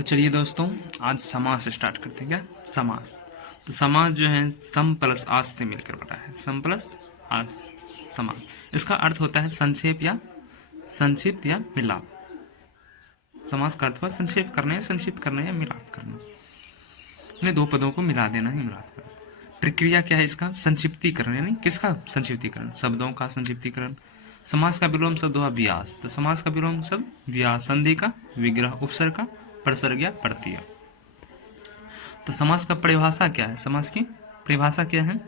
तो चलिए दोस्तों, आज समास स्टार्ट करते हैं। क्या समास? तो समास जो है सम प्लस आस से मिलकर बना है। सम प्लस आस समास। इसका अर्थ होता है संक्षेप या संक्षिप्त या मिलाप। समास का अर्थ हुआ संक्षेप करना या संक्षिप्त करना या मिलाप करना। यानी दो पदों को मिला देना ही मिलाप करना। प्रक्रिया क्या है इसका? संक्षिप्तीकरण। यानी किसका संक्षिप्तीकरण? शब्दों का संक्षिप्तीकरण। समास का विलोम शब्द हुआ व्यास। तो समास का विलोम शब्द व्यास। संधि का विग्रह, उपसर्ग का प्रसर्ग या प्रत्यय। तो समास का परिभाषा क्या है? समास की परिभाषा क्या है?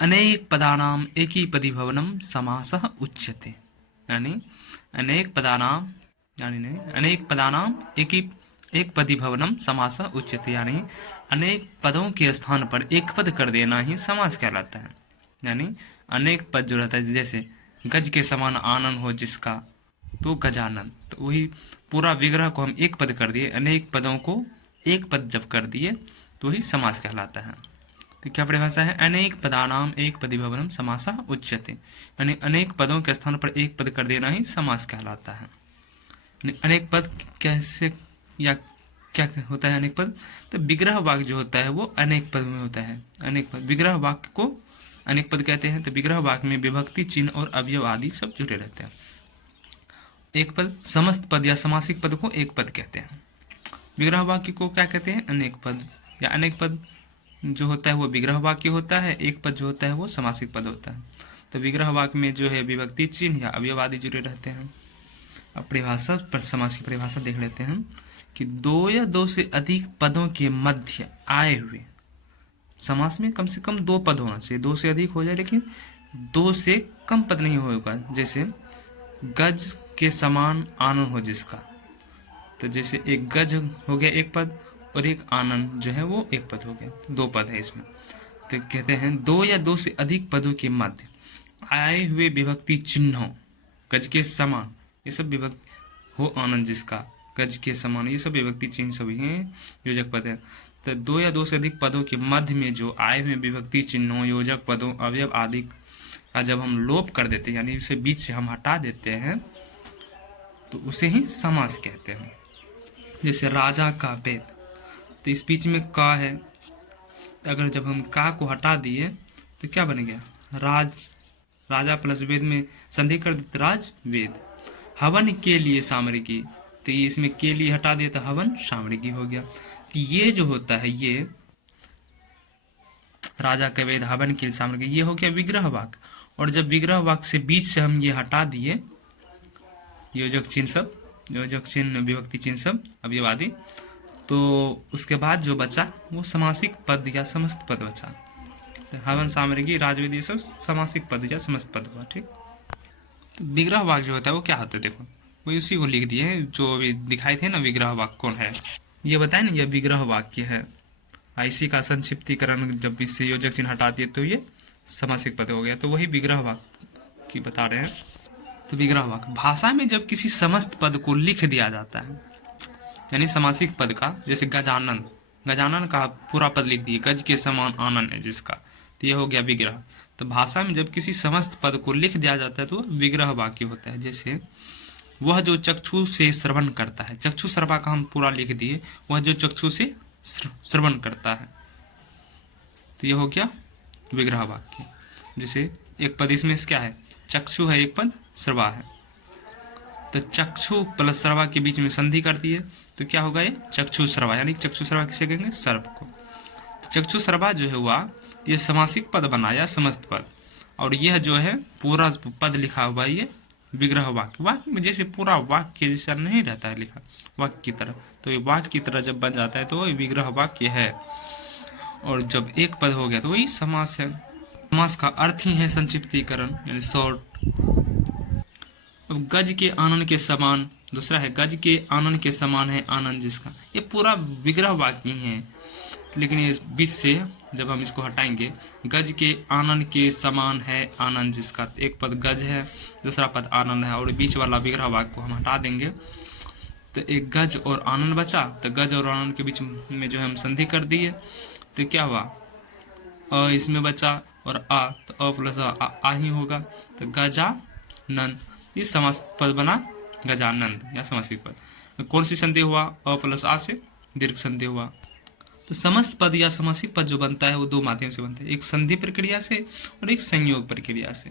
अनेक पदानाम एकीपदी भवनम समासः उच्यते। यानी अनेक पदानाम अनेक पदानाम एक पदी भवनम समासः उच्यते। यानी अनेक पदों के स्थान पर एक पद कर देना ही समास कहलाता है। यानी अनेक पद जो रहता है, जैसे गज के समान आनंद हो जिसका, तो गजानन। तो वही पूरा विग्रह को हम एक पद कर दिए, अनेक पदों को एक पद जब कर दिए तो ही समास कहलाता है। तो क्या परिभाषा है? अनेक पदानाम एक पदी भवनम समासः उच्यते। यानी अनेक पदों के स्थान पर एक पद कर देना ही समास कहलाता है। अनेक पद कैसे या क्या होता है अनेक पद? तो विग्रह वाक्य जो होता है वो अनेक पद में होता है। अनेक पद विग्रह वाक्य को अनेक पद कहते हैं। तो विग्रह वाक्य में विभक्ति चिन्ह और अवयव आदि सब जुड़े रहते हैं। एक पद, समस्त पद या समासिक पद को एक पद कहते हैं। विग्रह वाक्य को क्या कहते हैं? अनेक पद। या अनेक पद जो होता है वो विग्रह वाक्य होता है, एक पद जो होता है वो समासिक पद होता है। तो विग्रह वाक्य में जो है विभक्ति चिन्ह या अवयव आदि जुड़े रहते हैं। अब परिभाषा पर समास की परिभाषा देख लेते हैं कि दो या दो से अधिक पदों के मध्य आए हुए। समास में कम से कम दो पद होना चाहिए। दो से अधिक हो जाए लेकिन दो से कम पद नहीं होगा। जैसे गज के समान आनंद हो जिसका, तो जैसे एक गज हो गया एक पद और एक आनंद जो है वो एक पद हो गया, दो पद है इसमें। तो कहते हैं दो या दो से अधिक पदों के मध्य आए हुए विभक्ति चिन्हों, गज के समान, ये सब विभक्ति हो आनंद जिसका, गज के समान, ये सब विभक्ति चिन्ह सभी हैं, योजक पद है। तो दो या दो से अधिक पदों के मध्य में जो आए हुए विभक्ति चिन्हों, योजक पदों, अवयव आदि का जब हम लोप कर देते हैं, यानी उसे बीच से हम हटा देते हैं, तो उसे ही समास कहते हैं। जैसे राजा का वेद, तो इस बीच में का है, अगर जब हम का को हटा दिए तो क्या बन गया? राज, राजा प्लस वेद में संधि कर देते राज वेद। हवन के लिए सामरिकी, तो ये इसमें के लिए हटा दिया तो हवन सामरिकी हो गया। तो ये जो होता है ये राजा का वेद, हवन के लिए सामरिकी, ये हो गया विग्रह वाक्य। और जब विग्रह वाक्य से बीच से हम ये हटा दिए योजक चिन्ह सब, योजक चिन्ह, विभक्ति चिन्ह सब, अवयवादि, तो उसके बाद जो बचा वो समासिक पद या समस्त पद बचा। तो हवन, सामरिकी, राजवेद, ये सब समासिक पद या समस्त पद हुआ। ठीक। तो विग्रह वाक्य जो होता है वो क्या होता है? देखो वो उसी को लिख दिए हैं जो अभी दिखाए थे ना, विग्रह वाक्य कौन है ये बताए ना, ये विग्रह वाक्य है। इसी का संक्षिप्तीकरण जब इससे योजक चिन्ह हटा दिए तो ये समासिक पद हो गया। तो वही विग्रह वाक्य की बता रहे हैं। तो विग्रह वाक्य भाषा में जब किसी समस्त पद को लिख दिया जाता है, यानी समासिक पद का, जैसे गजानन, गजानन का पूरा पद लिख दिए, गज के समान आनंद है जिसका, तो यह हो गया विग्रह। तो भाषा में जब किसी समस्त पद को लिख दिया जाता है तो विग्रह वाक्य होता है। जैसे वह जो चक्षु से श्रवण करता है, चक्षु श्रवा का हम पूरा लिख दिए, वह जो चक्षु से श्रवण करता है, तो यह हो गया विग्रह वाक्य। जैसे एक पद इसमें क्या है? चक्षु है एक पद, श्रवा है, तो चक्षु प्लस श्रवा के बीच में संधि कर दिए तो क्या होगा? ये चक्षु श्रवा। यानी चक्षु श्रवा किसे कहेंगे? सर्प को। तो चक्षु श्रवा जो है हुआ ये समासिक पद बनाया, समस्त पद। और यह जो है पूरा पद लिखा हुआ ये विग्रह वाक्य। वाक्य में जैसे पूरा वाक्य जैसा नहीं रहता है लिखा वाक्य की तरह, तो ये वाक्य की तरह जब बन जाता है तो ये विग्रह वाक्य है। और जब एक पद हो गया तो वही समास है। समास का अर्थ ही है संक्षिप्तीकरण, यानी शॉर्ट। अब गज के आनंद के समान, दूसरा है गज के आनंद के समान है आनंद जिसका, ये पूरा विग्रह वाक्य ही है। लेकिन ये बीच से जब हम इसको हटाएंगे, गज के आनंद के समान है आनंद जिसका, एक पद गज है, दूसरा पद आनंद है, और बीच वाला विग्रह वाक्य को हम हटा देंगे तो एक गज और आनंद बचा। तो गज और आनंद के बीच में जो है हम संधि कर दिए तो क्या हुआ? अ इसमें बचा और आ, तो अ प्लस आ ही होगा। तो गजानन, ये समास पद बना गजानंद या समासिक पद। कौन सी संधि हुआ? अ प्लस आ से, दीर्घ संधि हुआ। तो समस्त पद या समासिक पद जो बनता है वो दो माध्यम से बनता है, एक संधि प्रक्रिया से और एक संयोग प्रक्रिया से।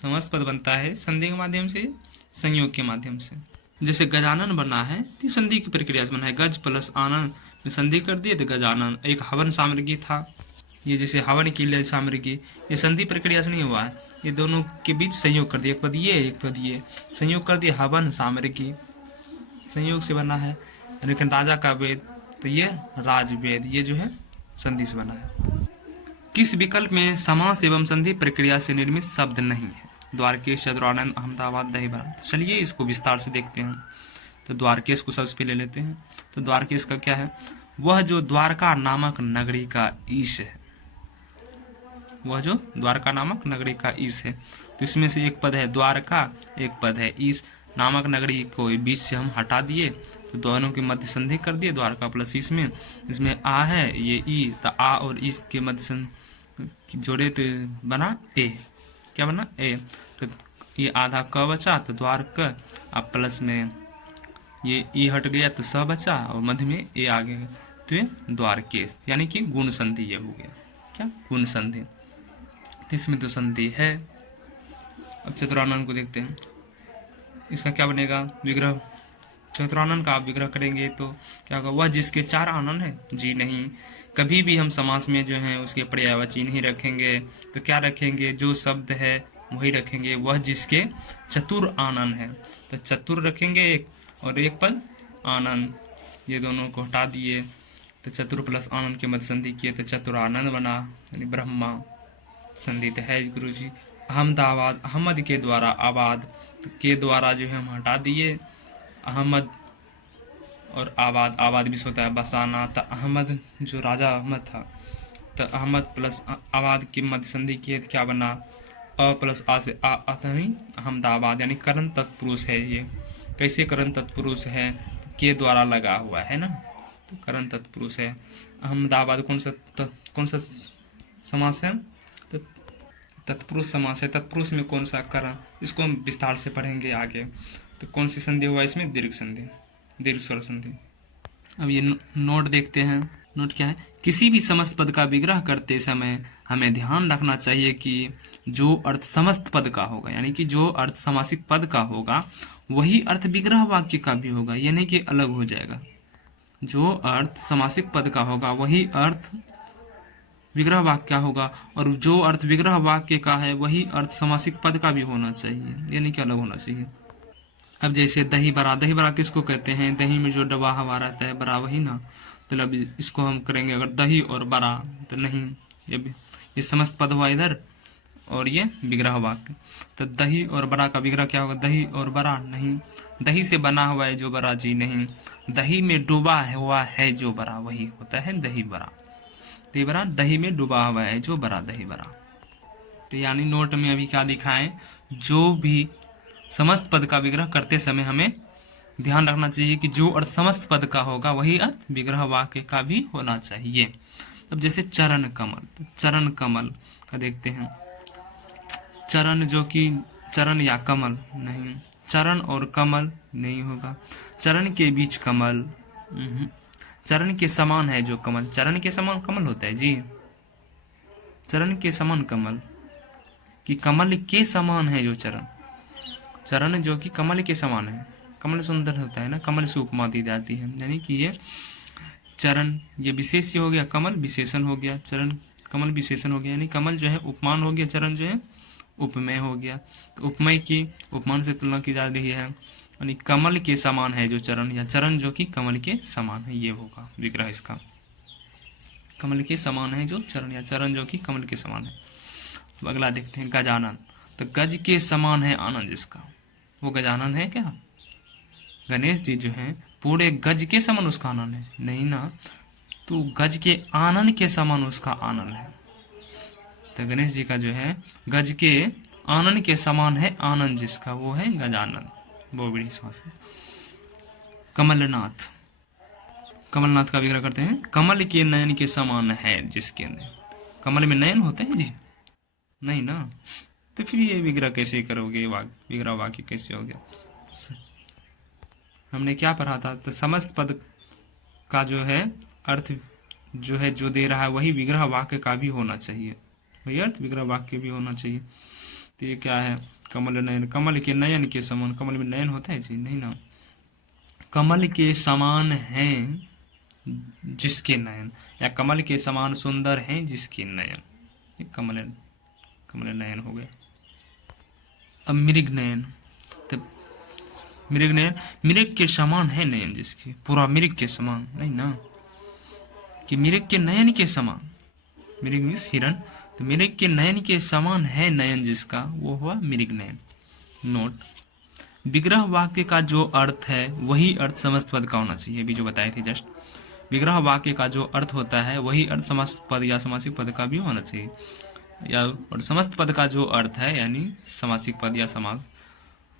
समस्त पद बनता है संधि के माध्यम से, संयोग के माध्यम से। जैसे गजानन बना है तो संधि की प्रक्रिया से बना है, गज प्लस आनन में संधि कर दिए तो गजानन। एक हवन सामग्री था, ये जैसे हवन के लिए सामग्री, ये संधि प्रक्रिया से नहीं हुआ है, ये दोनों के बीच संयोग कर दिया, एक पद ये एक पद ये, संयोग कर दिया हवन सामग्री, संयोग से बना है। लेकिन राजा का वेद तो ये राजवेद, ये जो है संधि से बना है। किस विकल्प में समास एवं संधि प्रक्रिया से निर्मित शब्द नहीं है? द्वारकेश, चतुरानंद, अहमदाबाद, दहीबरा। चलिए इसको विस्तार से देखते हैं। तो द्वारकेश को सबसे पहले लेते हैं। तो द्वारकेश का क्या है? वह जो द्वारका नामक नगरी का ईश है, वह जो द्वारका नामक नगरी का ईश है। तो इसमें से एक पद है द्वारका, एक पद है ईश। नामक नगरी को बीच से हम हटा दिए तो दोनों के मध्य संधि कर दिए, द्वारका प्लस ईश में। इसमें आ है, ये ई, तो आ और ईश के मध्य जोड़े तो बना ए, क्या बना ए। तो ये आधा क बचा तो द्वारका, अब प्लस में ये ई हट गया तो स बचा और मध्य में ए आ गया तो ये द्वारकेश, यानी कि गुण संधि ये हो गया। क्या? गुण संधि। तो इसमें तो संधि है। अब चतुरानन को देखते हैं, इसका क्या बनेगा? विग्रह। चतुरानन का आप विग्रह करेंगे तो क्या होगा? वह जिसके चार आनन है? जी नहीं, कभी भी हम समास में जो है उसके पर्यायवाची नहीं रखेंगे, तो क्या रखेंगे? जो शब्द है वही रखेंगे। वह जिसके चतुर आनन है, तो चतुर रखेंगे एक, और एक पद आनंद, ये दोनों को हटा दिए तो चतुर प्लस आनंद के मध्य संधि किए तो चतुरानंद बना, यानी ब्रह्मा। संधि तो है गुरु जी। अहमदाबाद, अहमद के द्वारा आबाद, तो के द्वारा जो है हम हटा दिए, अहमद और आबाद, आबाद भी होता है बसाना। तो अहमद जो राजा अहमद था, तो अहमद प्लस आबाद के मध्य संधि किए तो क्या बना? अ प्लस आ से आता नहीं, अहमदाबाद, यानी करण तत्पुरुष है ये। कैसे करण तत्पुरुष है? के द्वारा लगा हुआ है ना, तो करण तत्पुरुष है। अहमदाबाद कौन सा समास है? तो तत्पुरुष समास है। तत्पुरुष में कौन सा करण? इसको हम विस्तार से पढ़ेंगे आगे। तो कौन सी संधि हुआ इसमें? दीर्घ संधि, दीर्घ स्वर संधि। अब ये नोट देखते हैं। नोट क्या है? किसी भी समस्त पद का विग्रह करते समय हमें ध्यान रखना चाहिए कि जो अर्थ समस्त पद का होगा, यानी कि जो अर्थ समासिक पद का होगा वही अर्थ विग्रह वाक्य का भी होगा, यानी कि अलग हो जाएगा। जो अर्थ समासिक पद का होगा वही अर्थ विग्रह वाक्य का होगा, और जो अर्थ विग्रह वाक्य का है वही अर्थ समासिक पद का भी होना चाहिए, यानी कि अलग होना चाहिए। अब जैसे दही बड़ा, दही बड़ा किसको कहते हैं? दही में जो डबा हवा रहता है, बड़ा वही ना। तो अब इसको हम करेंगे अगर दही और बड़ा, तो नहीं, ये समस्त पद हुआ इधर, और ये विग्रह वाक्य। तो दही और बड़ा का विग्रह क्या होगा? दही और बड़ा नहीं। दही से बना हुआ है जो बड़ा, जी नहीं। दही में डूबा हुआ है जो बड़ा, वही होता है दही बड़ा। दही बड़ा, दही में डूबा हुआ है जो बड़ा, दही बड़ा। तो यानी नोट में अभी क्या दिखाएं? जो भी समस्त पद का विग्रह करते समय हमें ध्यान रखना चाहिए कि जो अर्थ समस्त पद का होगा वही अर्थ विग्रह वाक्य का भी होना चाहिए। अब जैसे चरण कमल, तो चरण कमल का देखते हैं। चरण जो कि चरण या कमल नहीं, चरण और कमल नहीं होगा। चरण के बीच कमल, चरण के समान है जो कमल, चरण के समान कमल होता है जी। चरण के समान कमल कि कमल के समान है जो चरण, चरण जो कि कमल के समान है। कमल सुंदर होता है ना, कमल से उपमा दी जाती है, यानी कि ये चरण ये विशेष्य हो गया, कमल विशेषण हो गया, चरण कमल विशेषण हो गया, यानी कमल जो है उपमान हो गया, चरण जो है उपमेय हो गया। तो उपमेय की उपमान से तुलना की जा रही है, यानी कमल के समान है जो चरण, या चरण जो कि कमल के समान है, ये होगा विग्रह इसका। कमल के समान है जो चरण, या चरण जो कि कमल के समान है। अब अगला देखते हैं गजानन। तो गज के समान है आनंद जिसका, वो गजानन है क्या? गणेश जी जो है पूरे गज के समान उसका आनंद है? नहीं ना, तो गज के आनंद के समान उसका आनंद है। तो गणेश जी का जो है गज के आनंद के समान है आनंद जिसका, वो है गजानन, वो बड़ी सांस है। कमलनाथ, कमलनाथ का विग्रह करते हैं। कमल के नयन के समान है जिसके अंदर, कमल में नयन होते हैं जी? नहीं ना, तो फिर ये विग्रह कैसे करोगे? विग्रह वाक्य कैसे हो गया? हमने क्या पढ़ा था? तो समस्त पद का जो है अर्थ जो है जो दे रहा है वही विग्रह वाक्य का भी होना चाहिए, वही अर्थ विग्रह वाक्य भी होना चाहिए। तो ये क्या है, कमल नयन, कमल के नयन के समान, कमल में नयन होता है जी नहीं ना, कमल के समान हैं जिसके नयन, या कमल के समान सुंदर हैं जिसके नयन, ये कमल कमल नयन हो गया। अब मृग नयन, तो मृग नयन, मृग के समान है नयन जिसके, पूरा मृग के समान नहीं ना, कि मृग के नयन के समान, मृग मीन्स हिरण, तो मृग के नयन के समान है नयन जिसका, वो हुआ मृग नयन। नोट, विग्रह वाक्य का जो अर्थ है वही अर्थ समस्त पद का होना चाहिए, अभी जो बताए थे जस्ट, विग्रह वाक्य का जो अर्थ होता है वही अर्थ समस्त पद या समासिक पद का भी होना चाहिए, या और समस्त पद का जो अर्थ है यानी समासिक पद या समास,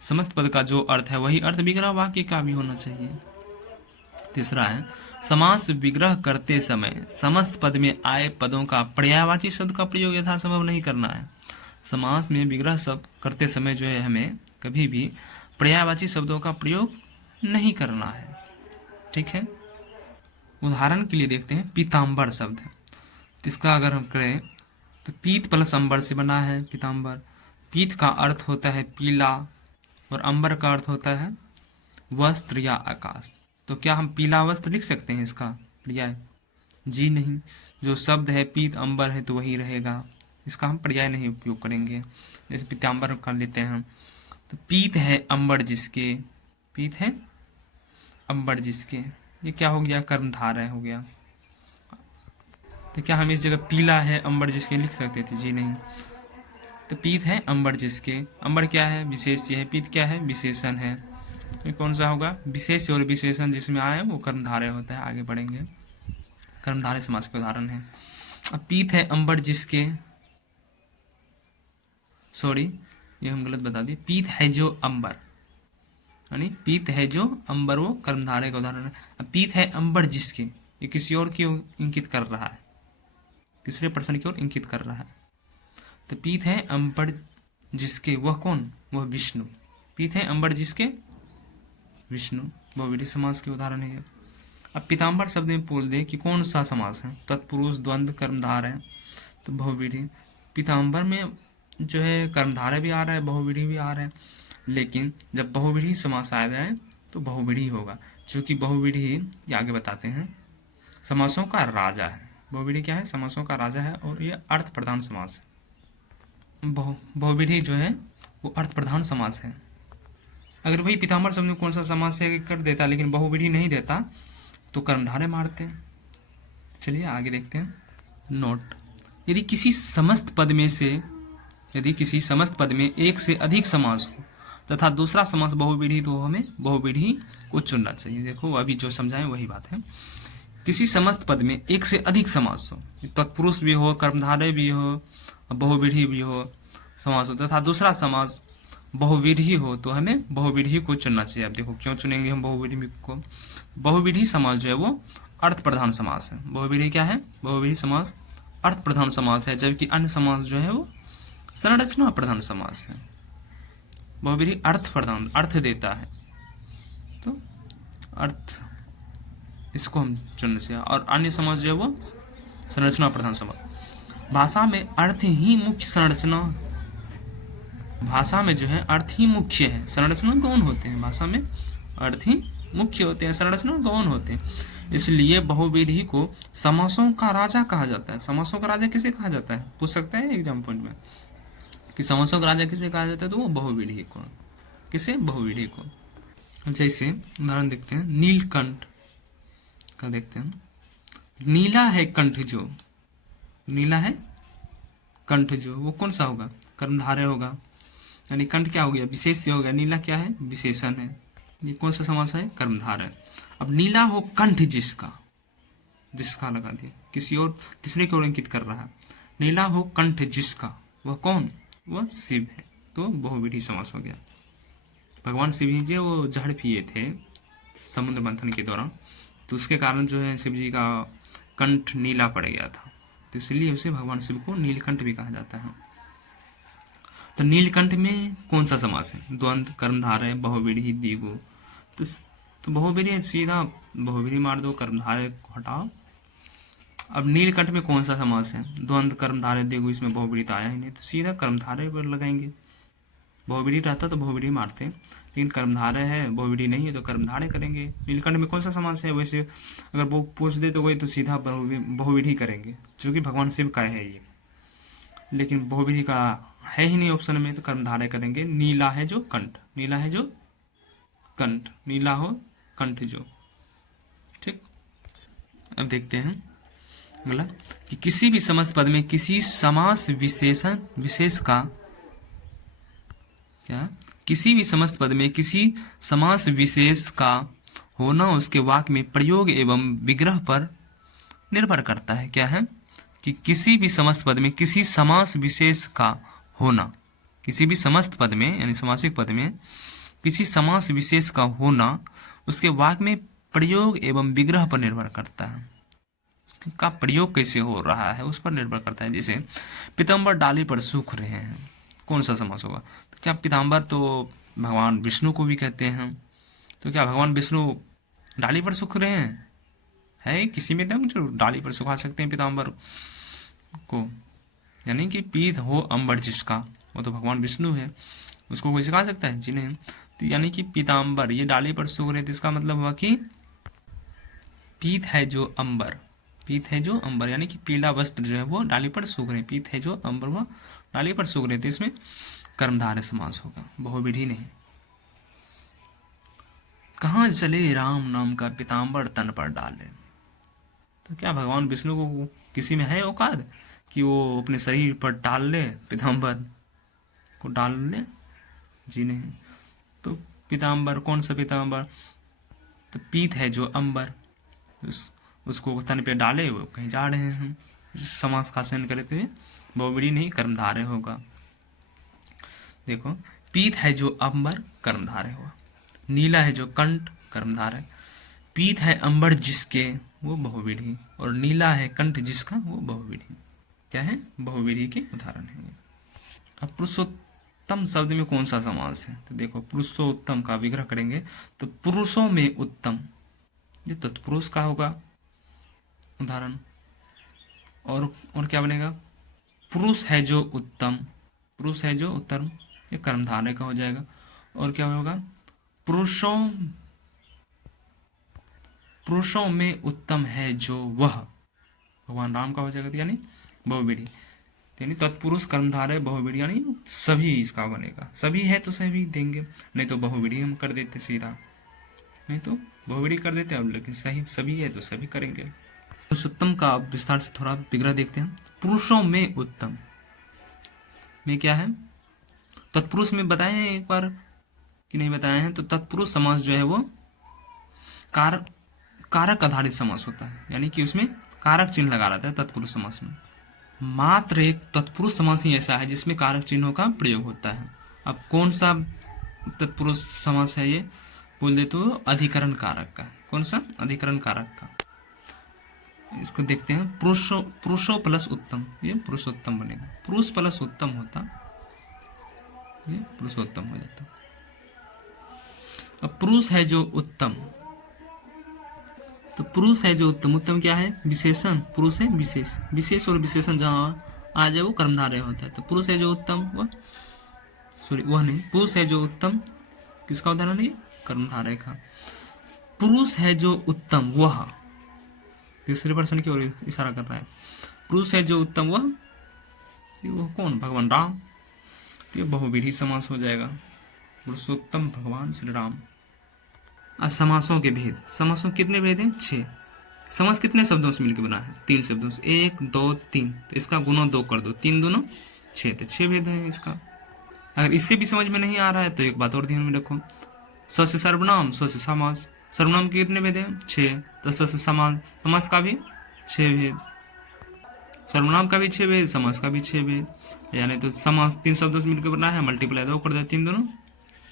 समस्त पद का जो अर्थ है वही अर्थ विग्रह वाक्य का भी होना चाहिए। तीसरा है, समास विग्रह करते समय समस्त पद में आए पदों का पर्यायवाची शब्द का प्रयोग यथासंभव नहीं करना है। समास में विग्रह शब्द करते समय जो है हमें कभी भी पर्यायवाची शब्दों का प्रयोग नहीं करना है, ठीक है। उदाहरण के लिए देखते हैं, पीताम्बर शब्द है, तो इसका अगर हम करें तो पीत प्लस अंबर से बना है पीताम्बर। पीत का अर्थ होता है पीला और अंबर का अर्थ होता है वस्त्र या आकाश। तो क्या हम पीला वस्त्र लिख सकते हैं इसका पर्याय? जी नहीं, जो शब्द है पीत अंबर है तो वही रहेगा, इसका हम पर्याय नहीं उपयोग करेंगे। जैसे पीताम्बर कर लेते हैं हम, तो पीत है अंबर जिसके, पीत है अंबर जिसके, ये क्या हो गया, कर्मधारय हो गया। तो क्या हम इस जगह पीला है अंबर जिसके लिख सकते थे? जी नहीं। तो पीत है अंबर जिसके, अंबर क्या है, विशेष्य है, पीत क्या है, विशेषण है, ये कौन सा होगा, विशेष और विशेषण जिसमें आए वो कर्मधारय होता है। आगे बढ़ेंगे, कर्मधारय समास के उदाहरण है। अब पीत है अंबर जिसके, सॉरी ये हम गलत बता दिए, पीत है जो अंबर, यानी पीत है जो अंबर वो कर्मधारय का उदाहरण है। अब पीत है अंबर जिसके, ये किसी और की ओर इंगित कर रहा है, तीसरे पर्सन की ओर इंगित कर रहा है। तो पीत है अंबर जिसके, वह कौन, वह विष्णु। पीत है अंबर जिसके विष्णु, बहुव्रीहि समास के उदाहरण है। अब पीताम्बर शब्द में बोल दे कि कौन सा समास है, तत्पुरुष द्वंद्व कर्मधारय है, तो बहुव्रीहि। पीताम्बर में जो है कर्मधारय भी आ रहा है, बहुव्रीहि भी आ रहा है, लेकिन जब बहुव्रीहि समास आ जाए तो बहुव्रीहि होगा, क्योंकि बहुव्रीहि ये आगे बताते हैं समासों का राजा है। बहुव्रीहि क्या है, समासों का राजा है, और ये अर्थ प्रधान समास है। बहुव्रीहि जो है वो अर्थ प्रधान समास है। अगर वही पीताम्बर शब्द में कौन सा समास है कर देता लेकिन बहुव्रीहि नहीं देता तो कर्मधारय मारते हैं। चलिए आगे देखते हैं। नोट, यदि किसी समस्त पद में एक से अधिक समास हो तथा दूसरा समास बहुव्रीहि, तो हमें बहुव्रीहि को चुनना चाहिए। देखो अभी जो समझाएं वही बात है। किसी समस्त पद में एक से अधिक समास हो, तत्पुरुष भी हो, कर्मधारय भी हो, बहुव्रीहि भी हो समास हो, तथा दूसरा समास बहुव्रीहि हो, तो हमें बहुव्रीहि को चुनना चाहिए। अब देखो क्यों चुनेंगे हम बहुव्रीहि को, बहुव्रीहि समास जो है वो अर्थ प्रधान समास है। बहुव्रीहि क्या है, बहुव्रीहि समास अर्थ प्रधान समास है, जबकि अन्य समास जो है वो संरचना प्रधान समास है। बहुव्रीहि अर्थ प्रधान, अर्थ देता है, तो अर्थ इसको हम चुनना चाहिए, और अन्य समास जो है वो संरचना प्रधान समास। भाषा में अर्थ ही मुख्य संरचना, भाषा में जो है अर्थ ही मुख्य है, संरचना गौण होते हैं। भाषा में अर्थ ही मुख्य होते हैं, संरचना गौण होते हैं, इसलिए बहुव्रीहि को समासों का राजा कहा जाता है। समासों का राजा किसे कहा जाता है, पूछ सकता है एग्जाम पॉइंट में कि समासों का राजा किसे कहा जाता है, तो वो बहुव्रीहि को, किसे, बहुव्रीहि को। जैसे उदाहरण देखते हैं, नीलकंठ का देखते हैं। नीला है कंठ जो, नीला है कंठ जो, वो कौन सा होगा, कर्मधारय होगा, यानी कंठ क्या हो गया, विशेष्य हो गया, नीला क्या है, विशेषण है, ये कौन सा समास है, कर्मधारय। अब नीला हो कंठ जिसका, जिसका लगा दिया, किसी और तीसरे की ओर अंकित कर रहा है। नीला हो कंठ जिसका, वह कौन, वह शिव है, तो बहुव्रीहि समास हो गया। भगवान शिव ही जी वो जहर पिए थे समुद्र मंथन के दौरान, तो उसके कारण जो है शिव जी का कंठ नीला पड़ गया था, तो इसलिए उसे भगवान शिव को नीलकंठ भी कहा जाता है। तो नीलकंठ में कौन सा समास है, द्वंद्व कर्मधारय बहुव्रीहि द्विगु, तो तो बहुव्रीहि है, सीधा बहुव्रीहि मार दो, कर्मधारय को हटाओ। अब नीलकंठ में कौन सा समास है? द्वंद्व कर्मधारय द्विगु, इसमें बहुव्रीहि तो आया ही नहीं, तो सीधा कर्मधारय पर लगाएंगे। बहुव्रीहि रहता तो बहुव्रीहि मारते, लेकिन कर्मधारय है, बहुव्रीहि नहीं है तो कर्मधारय करेंगे। नीलकंठ में कौन सा समास है? वैसे अगर वो पूछ दे तो कोई तो सीधा बहुव्रीहि करेंगे, जो कि भगवान शिव का है ये, लेकिन बहुव्रीहि का है ही नहीं ऑप्शन में, तो कर्मधारय करेंगे। नीला है जो कंठ, नीला है जो कंठ, नीला हो कंठ जो, ठीक। अब देखते हैं अगला कि किसी भी समास पद में किसी समास विशेषण विशेष का क्या, किसी भी समास पद में किसी समास विशेष का होना उसके वाक्य में प्रयोग एवं विग्रह पर निर्भर करता है। क्या है कि किसी भी समास पद में किसी समास विशेष का होना, किसी भी समस्त पद में यानी समासिक पद में किसी समास विशेष का होना उसके वाक्य में प्रयोग एवं विग्रह पर निर्भर करता है। का प्रयोग कैसे हो रहा है उस पर निर्भर करता है। जैसे पीताम्बर डाली पर सूख रहे हैं, कौन सा समास होगा? तो क्या पीताम्बर तो भगवान विष्णु को भी कहते हैं, तो क्या भगवान विष्णु डाली पर सूख रहे हैं? है किसी में दम जो डाली पर सुखा सकते हैं पीताम्बर को? यानी कि पीत हो अंबर जिसका, वो तो भगवान विष्णु है, उसको कोई सिखा सकता है? जी नहीं। तो यानी कि पीताम्बर ये डाली पर सूख रहे थे, इसका मतलब हुआ कि पीत है जो अंबर, पीत है जो अंबर यानी कि पीला वस्त्र जो है वो डाली पर सूख रहे, पीत है जो अंबर वो डाली पर सूख रहे थे, इसमें कर्मधारय समास होगा, बहुव्रीहि नहीं। कहाँ चले राम नाम का पीताम्बर तन पर डाले, तो क्या भगवान विष्णु को किसी में है औकात कि वो अपने शरीर पर डाल ले, पीताम्बर को डाल ले? जी नहीं। तो पीताम्बर कौन सा पीताम्बर? तो पीत है जो अंबर, उसको तन पे डाले, वो कहीं जा रहे हैं हम, समास का चयन करते हुए बहुव्रीहि नहीं कर्मधारय होगा। देखो पीत है जो अंबर कर्मधारय हुआ, नीला है जो कंठ कर्मधारय, पीत है अंबर जिसके वो बहुव्रीहि, और नीला है कंठ जिसका वो बहुव्रीहि। क्या है? बहुव्रीहि के उदाहरण है। अब पुरुषोत्तम शब्द में कौन सा समास है? तो देखो पुरुषोत्तम का विग्रह करेंगे तो पुरुषों में उत्तम, ये तत्पुरुष का होगा उदाहरण। और क्या बनेगा? पुरुष है जो उत्तम, पुरुष है जो उत्तम, ये कर्मधारय का हो जाएगा। और क्या होगा? पुरुषों में उत्तम है जो वह, भगवान राम का हो जाएगा, यानी बहुव्रीहि, यानी तत्पुरुष कर्मधारय बहुव्रीहि, यानी सभी इसका बनेगा। सभी है तो सभी देंगे, नहीं तो बहुव्रीहि हम कर देते सीधा, नहीं तो बहुव्रीहि कर देते अब, लेकिन सही सभी है तो सभी करेंगे। पुरुषोत्तम का विस्तार से थोड़ा विग्रह देखते हैं। पुरुषों में उत्तम में क्या है? तत्पुरुष में बताए हैं एक बार कि नहीं बताए हैं? तो तत्पुरुष समास जो है वो कारक आधारित समास होता है, यानी कि उसमें कारक चिन्ह लगा रहता है तत्पुरुष समास में। मात्र एक तत्पुरुष समास ही ऐसा है जिसमें कारक चिन्हों का प्रयोग होता है। अब कौन सा तत्पुरुष समास है ये बोल दे तो अधिकरण कारक का। कौन सा? अधिकरण कारक का। इसको देखते हैं। पुरुषो प्लस उत्तम, ये पुरुषोत्तम बनेगा। पुरुष प्लस उत्तम होता, ये पुरुषोत्तम हो जाता। अब पुरुष है जो उत्तम, तो पुरुष है जो उत्तम, उत्तम क्या है? विशेषण। पुरुष है विशेष, विशेष और विशेषण जहाँ आ जाए वो कर्मधारय होता है। तो पुरुष है जो उत्तम, वह नहीं, पुरुष है जो उत्तम किसका उदाहरण है? कर्मधारय का। पुरुष है जो उत्तम वह, तीसरे पर्सन की ओर इशारा कर रहा है। पुरुष है जो उत्तम वह कौन? भगवान राम। तो ये बहुव्रीहि समास हो जाएगा, पुरुषोत्तम भगवान श्री राम। अब समासों के भेद। समासों कितने भेद हैं? 6। समास कितने शब्दों से मिलकर बना है? 3 शब्दों से। 1 2 3, तो इसका गुना 2 कर दो, 3 दूना 6, तो 6 भेद है इसका। अगर इससे भी समझ में नहीं आ रहा है तो एक बात और ध्यान में रखो, स से सर्वनाम, स से समास। सर्वनाम के कितने भेद हैं? 6। तो स से समास, समास का भी 6 भेद, सर्वनाम का भी 6 भेद, समास का भी 6 भेद। यानी तो समास 3 शब्दों से मिलकर बना है, मल्टीप्लाई 2 कर दिया, 3 दूना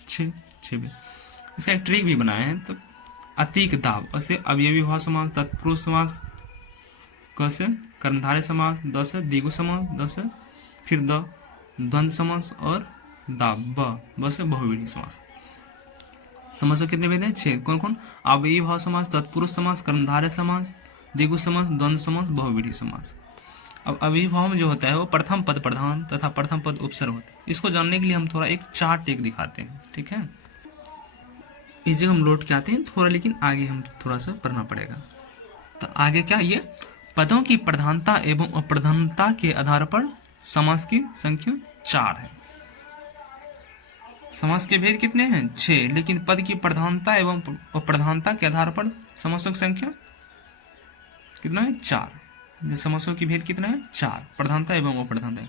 6 भेद। इसका एक ट्रिक भी बनाया है। तो अतीक दाव, ऐसे अवयवी हुआ समास, तत्पुरुष समास, क से कर्मधारय समास, द से द्विगु समास, द से फिर द द्वंद्व समास, और द ब से बहुव्रीहि समास। समासों कितने भेद हैं? 6। कौन कौन? अव्ययी भाव समास, तत्पुरुष समास, कर्मधारय समास, द्विगु समास, द्वंद्व समास, बहुव्रीहि समास। अब अव्ययी भाव में जो होता है वो प्रथम पद प्रधान तथा प्रथम पद उपसर्ग होता है। इसको जानने के लिए हम थोड़ा एक चार्ट दिखाते हैं, ठीक है। इस जगह हम लौट के आते हैं थोड़ा, लेकिन आगे हम थोड़ा सा पढ़ना पड़ेगा। तो आगे क्या, ये पदों की प्रधानता एवं अप्रधानता के आधार पर समास की संख्या 4 है। समास के भेद कितने हैं? 6। लेकिन पद की प्रधानता एवं अप्रधानता के आधार पर समासों की संख्या कितना है? 4। समासों की भेद कितना है? 4। प्रधानता एवं अप्रधानता।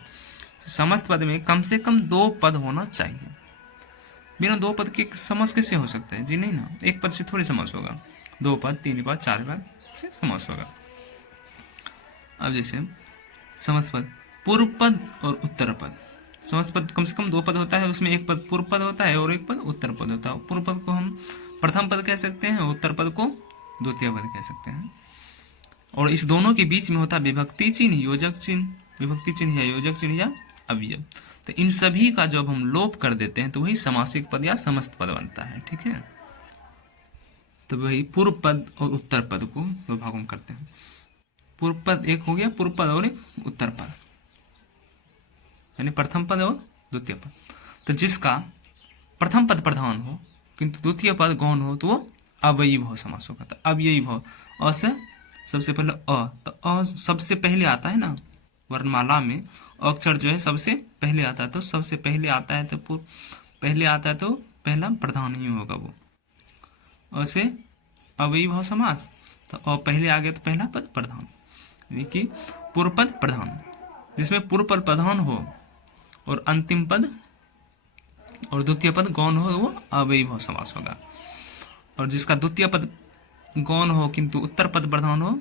समस्त पद में कम से कम 2 पद होना चाहिए। बिना 2 पद के समास कैसे हो सकता है? जी नहीं ना, एक पद से थोड़ी समास होगा। 2 पद, 3 पद, 4 पद से समास होगा। अब जैसे समस्त पद, पूर्व पद और उत्तर पद। समस्त पद कम से कम 2 पद होता है, उसमें एक पद पूर्व पद होता है और एक पद उत्तर पद होता है। पूर्व पद को हम प्रथम पद कह सकते हैं, उत्तर पद को द्वितीय पद कह सकते हैं। और इस दोनों के बीच में होता है विभक्ति चिन्ह, योजक चिन्ह, विभक्ति चिन्ह या योजक चिन्ह या अवयव। तो इन सभी का जब हम लोप कर देते हैं तो वही समासिक पद या समस्त पद बनता है, ठीक है। तो वही पूर्व पद और उत्तर पद को 2 भागों में करते हैं। पूर्व पद एक हो गया, पूर्व पद और एक उत्तर पद, यानी प्रथम पद और द्वितीय पद। तो जिसका प्रथम पद प्रधान हो किंतु द्वितीय पद गौण हो तो वो अव्ययी भाव समास होगा। तो अव्ययी भाव, अ से सबसे पहले अ, तो अ सबसे पहले आता है ना, वर्णमाला में अक्षर जो है सबसे पहले आता है। तो सबसे पहले आता है तो पहले आता है तो पहला प्रधान ही होगा वो। अ से अव्ययी भाव समास, तो अ पहले आ गया तो पहला पद प्रधान, यानी कि पूर्व पद प्रधान। जिसमें पूर्व पद प्रधान हो और अंतिम पद और द्वितीय पद गौण हो वो अव्ययी भाव समास होगा। और जिसका द्वितीय पद गौण हो किंतु उत्तर पद प्रधान हो,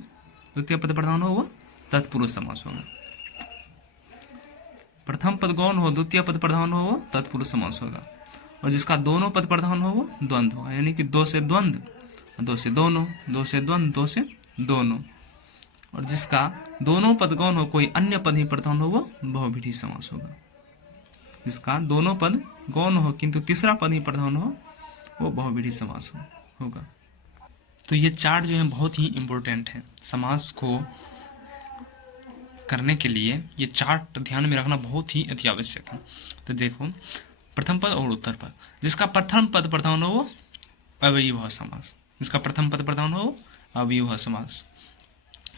द्वितीय पद प्रधान हो वो तत्पुरुष समास होगा। प्रथम पद गौण हो, द्वितीय पद प्रधान हो वो तत्पुरुष समास होगा। और जिसका दोनों पद प्रधान हो वो द्वंद्व होगा, यानी कि 2 से द्वंद्व, 2 से दोनों, 2 से द्वंद्व, 2 से दोनों। और जिसका दोनों पद गौण हो, कोई अन्य पद ही प्रधान हो वो बहुव्रीहि समास होगा। जिसका दोनों पद गौण हो किंतु तीसरा पद ही प्रधान हो वो बहुव्रीहि समास होगा। तो ये चार्ट जो है बहुत ही इम्पोर्टेंट है समास को करने के लिए। ये चार्ट ध्यान में रखना बहुत ही अति आवश्यक है। तो देखो, प्रथम पद और उत्तर पद, जिसका प्रथम पद प्रधान हो वो अव्ययी भाव समास, जिसका प्रथम पद प्रधान हो अव्ययी भाव समास।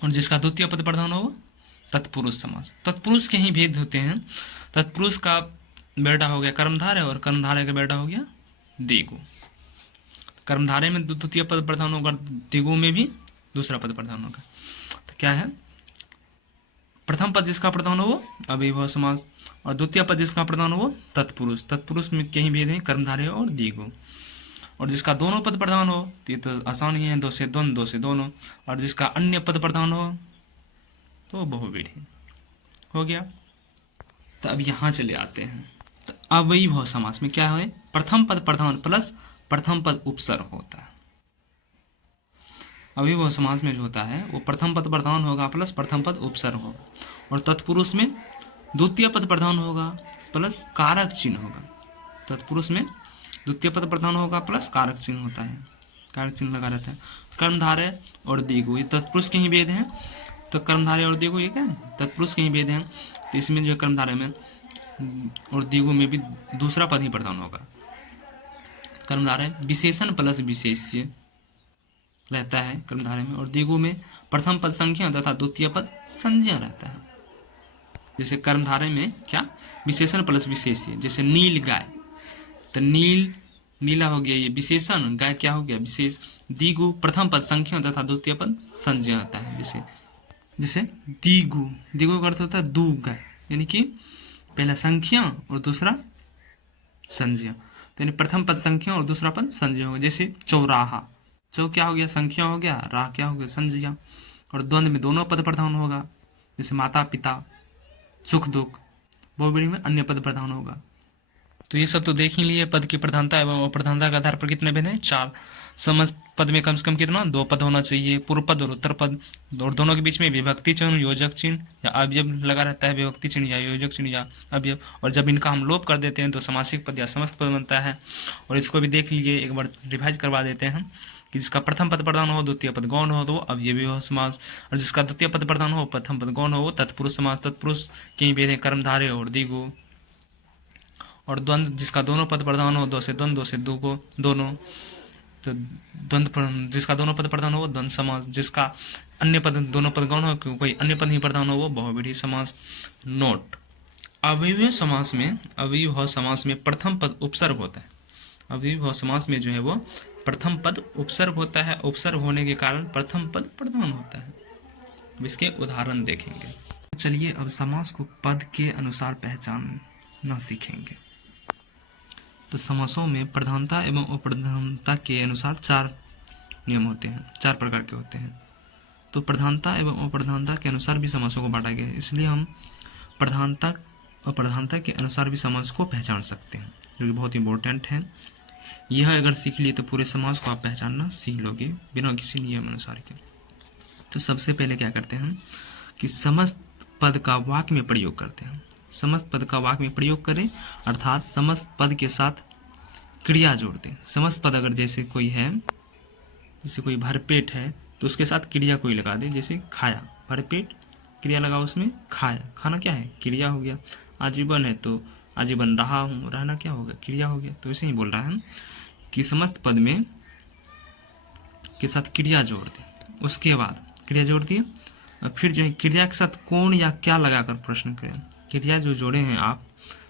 और जिसका द्वितीय पद प्रधान हो तत्पुरुष समास। तत्पुरुष के ही भेद होते हैं। तत्पुरुष का बेटा हो गया कर्मधारय और कर्मधारय का बेटा हो गया द्विगु। कर्मधारय में द्वितीय पद प्रधान होगा, द्विगु में भी दूसरा पद प्रधान होगा। तो क्या है, प्रथम पद जिसका प्रधान हो वो अव्ययी भाव समास और द्वितीय पद जिसका प्रधान हो वो तत्पुरुष। तत्पुरुष में के ही भेद है, कर्मधारय और द्विगु। और जिसका दोनों पद प्रधान हो तो ये तो आसान ही है, 2 से द्वंद्व, 2 से दोनों। और जिसका अन्य पद प्रधान हो तो बहुव्रीहि हो गया। तो अब यहाँ चले आते हैं। तो अव्ययी भाव समास में क्या है, प्रथम पद प्रधान प्लस प्रथम पद उपसर्ग होता है। अव्ययी भाव समास में जो होता है वो प्रथम पद प्रधान होगा प्लस प्रथम पद उपसर्ग होगा। और तत्पुरुष में द्वितीय पद प्रधान होगा प्लस कारक चिन्ह होगा। तत्पुरुष में द्वितीय पद प्रधान होगा प्लस कारक चिन्ह होता है, कारक चिन्ह लगा रहता है। कर्मधारय और द्विगु ये तत्पुरुष के ही भेद हैं। तो कर्मधारय और द्विगु ये क्या है, तत्पुरुष के ही भेद हैं। तो इसमें जो कर्मधारय में और द्विगु में भी दूसरा पद ही प्रधान होगा। कर्मधारय विशेषण प्लस विशेष्य रहता है कर्मधारय में, और द्विगु में प्रथम पद संख्या तथा द्वितीय पद संज्ञा रहता है। जैसे कर्मधारय में क्या, विशेषण प्लस विशेष्य, जैसे नील गाय, तो नील नीला हो गया ये विशेषण, गाय क्या हो गया विशेष। द्विगु प्रथम पद संख्या तथा द्वितीय पद संज्ञा होता है। जैसे द्विगु का अर्थ होता है दू गाय, यानी कि पहला संख्या और दूसरा संज्ञा। तो यानी प्रथम पद संख्या और दूसरा पद संज्ञा होगा। जैसे चौराहा, चौ क्या हो गया संख्या हो गया, राह क्या हो गया संज्ञा। और द्वंद्व में दोनों पद प्रधान होगा, जैसे माता पिता, सुख दुख। बहुव्रीहि में अन्य पद प्रधान होगा। तो ये सब तो देख ही लिए, पद की प्रधानता एवं अप्रधानता के आधार पर कितने भेद हैं, 4। समस्त पद में कम से कम कितना, 2 पद होना चाहिए, पूर्व पद और उत्तर पद, और दोनों के बीच में विभक्ति चिन्ह, योजक चिन्ह या अवयव लगा रहता है, विभक्ति चिन्ह या योजक चिन्ह या अवयव। और जब इनका हम लोप कर देते हैं तो समासिक पद या समस्त पद बनता है। और इसको भी देख लीजिए, एक बार रिवाइज करवा देते हैं कि जिसका प्रथम पद प्रधान हो, द्वितीय पद गौण हो तो वो अवयवी हो समास, और जिसका द्वितीय पद प्रधान हो, प्रथम पद गौण हो वो तत्पुरुष समास। तत्पुरुष के भेद हैं कर्मधारय और द्विगु। और द्वंद्व, जिसका दोनों पद प्रधान हो, दो से द्वंद्व, दो से दुगु, दोनों। तो द्वंद्व, जिसका दोनों पद प्रधान हो वो द्वंद्व समास, जिसका अन्य पद दोनों पद गौण हो, कोई अन्य पद नहीं प्रधान हो वो बहुव्रीहि समास। नोट, अव्ययीभाव समास में प्रथम पद उपसर्ग होता है। अव्ययीभाव समास में जो है वो प्रथम पद उपसर्ग होता है। उपसर्ग होने के कारण प्रथम पद प्रधान होता है। इसके उदाहरण देखेंगे। चलिए अब समास को पद के अनुसार पहचानना सीखेंगे। तो समासों में प्रधानता एवं अप्रधानता के अनुसार 4 नियम होते हैं, 4 प्रकार के होते हैं। तो प्रधानता एवं अप्रधानता के अनुसार भी समासों को बांटा गया है, इसलिए हम प्रधानता अप्रधानता के अनुसार भी समास को पहचान सकते हैं, जो कि बहुत इंपॉर्टेंट है। यह अगर सीख लिए तो पूरे समास को आप पहचानना सीख लोगे बिना किसी नियम अनुसार के। तो सबसे पहले क्या करते हैं कि समस्त पद का वाक्य में प्रयोग करते हैं। समस्त पद का वाक्य में प्रयोग करें अर्थात समस्त पद के साथ क्रिया जोड़ दें। समस्त पद अगर जैसे कोई है, जैसे कोई भरपेट है तो उसके साथ क्रिया कोई लगा दे, जैसे खाया, भरपेट क्रिया लगा उसमें खाया, खाना क्या है, क्रिया हो गया। आजीवन है तो आजीवन रहा हूँ, रहना क्या होगा, क्रिया हो गया। तो ऐसे ही बोल रहा है कि समस्त पद में के साथ क्रिया जोड़ दें। उसके बाद क्रिया जोड़ दिए, फिर जो है क्रिया के साथ कौन या क्या लगाकर प्रश्न करें। क्रिया जो जोड़े हैं आप,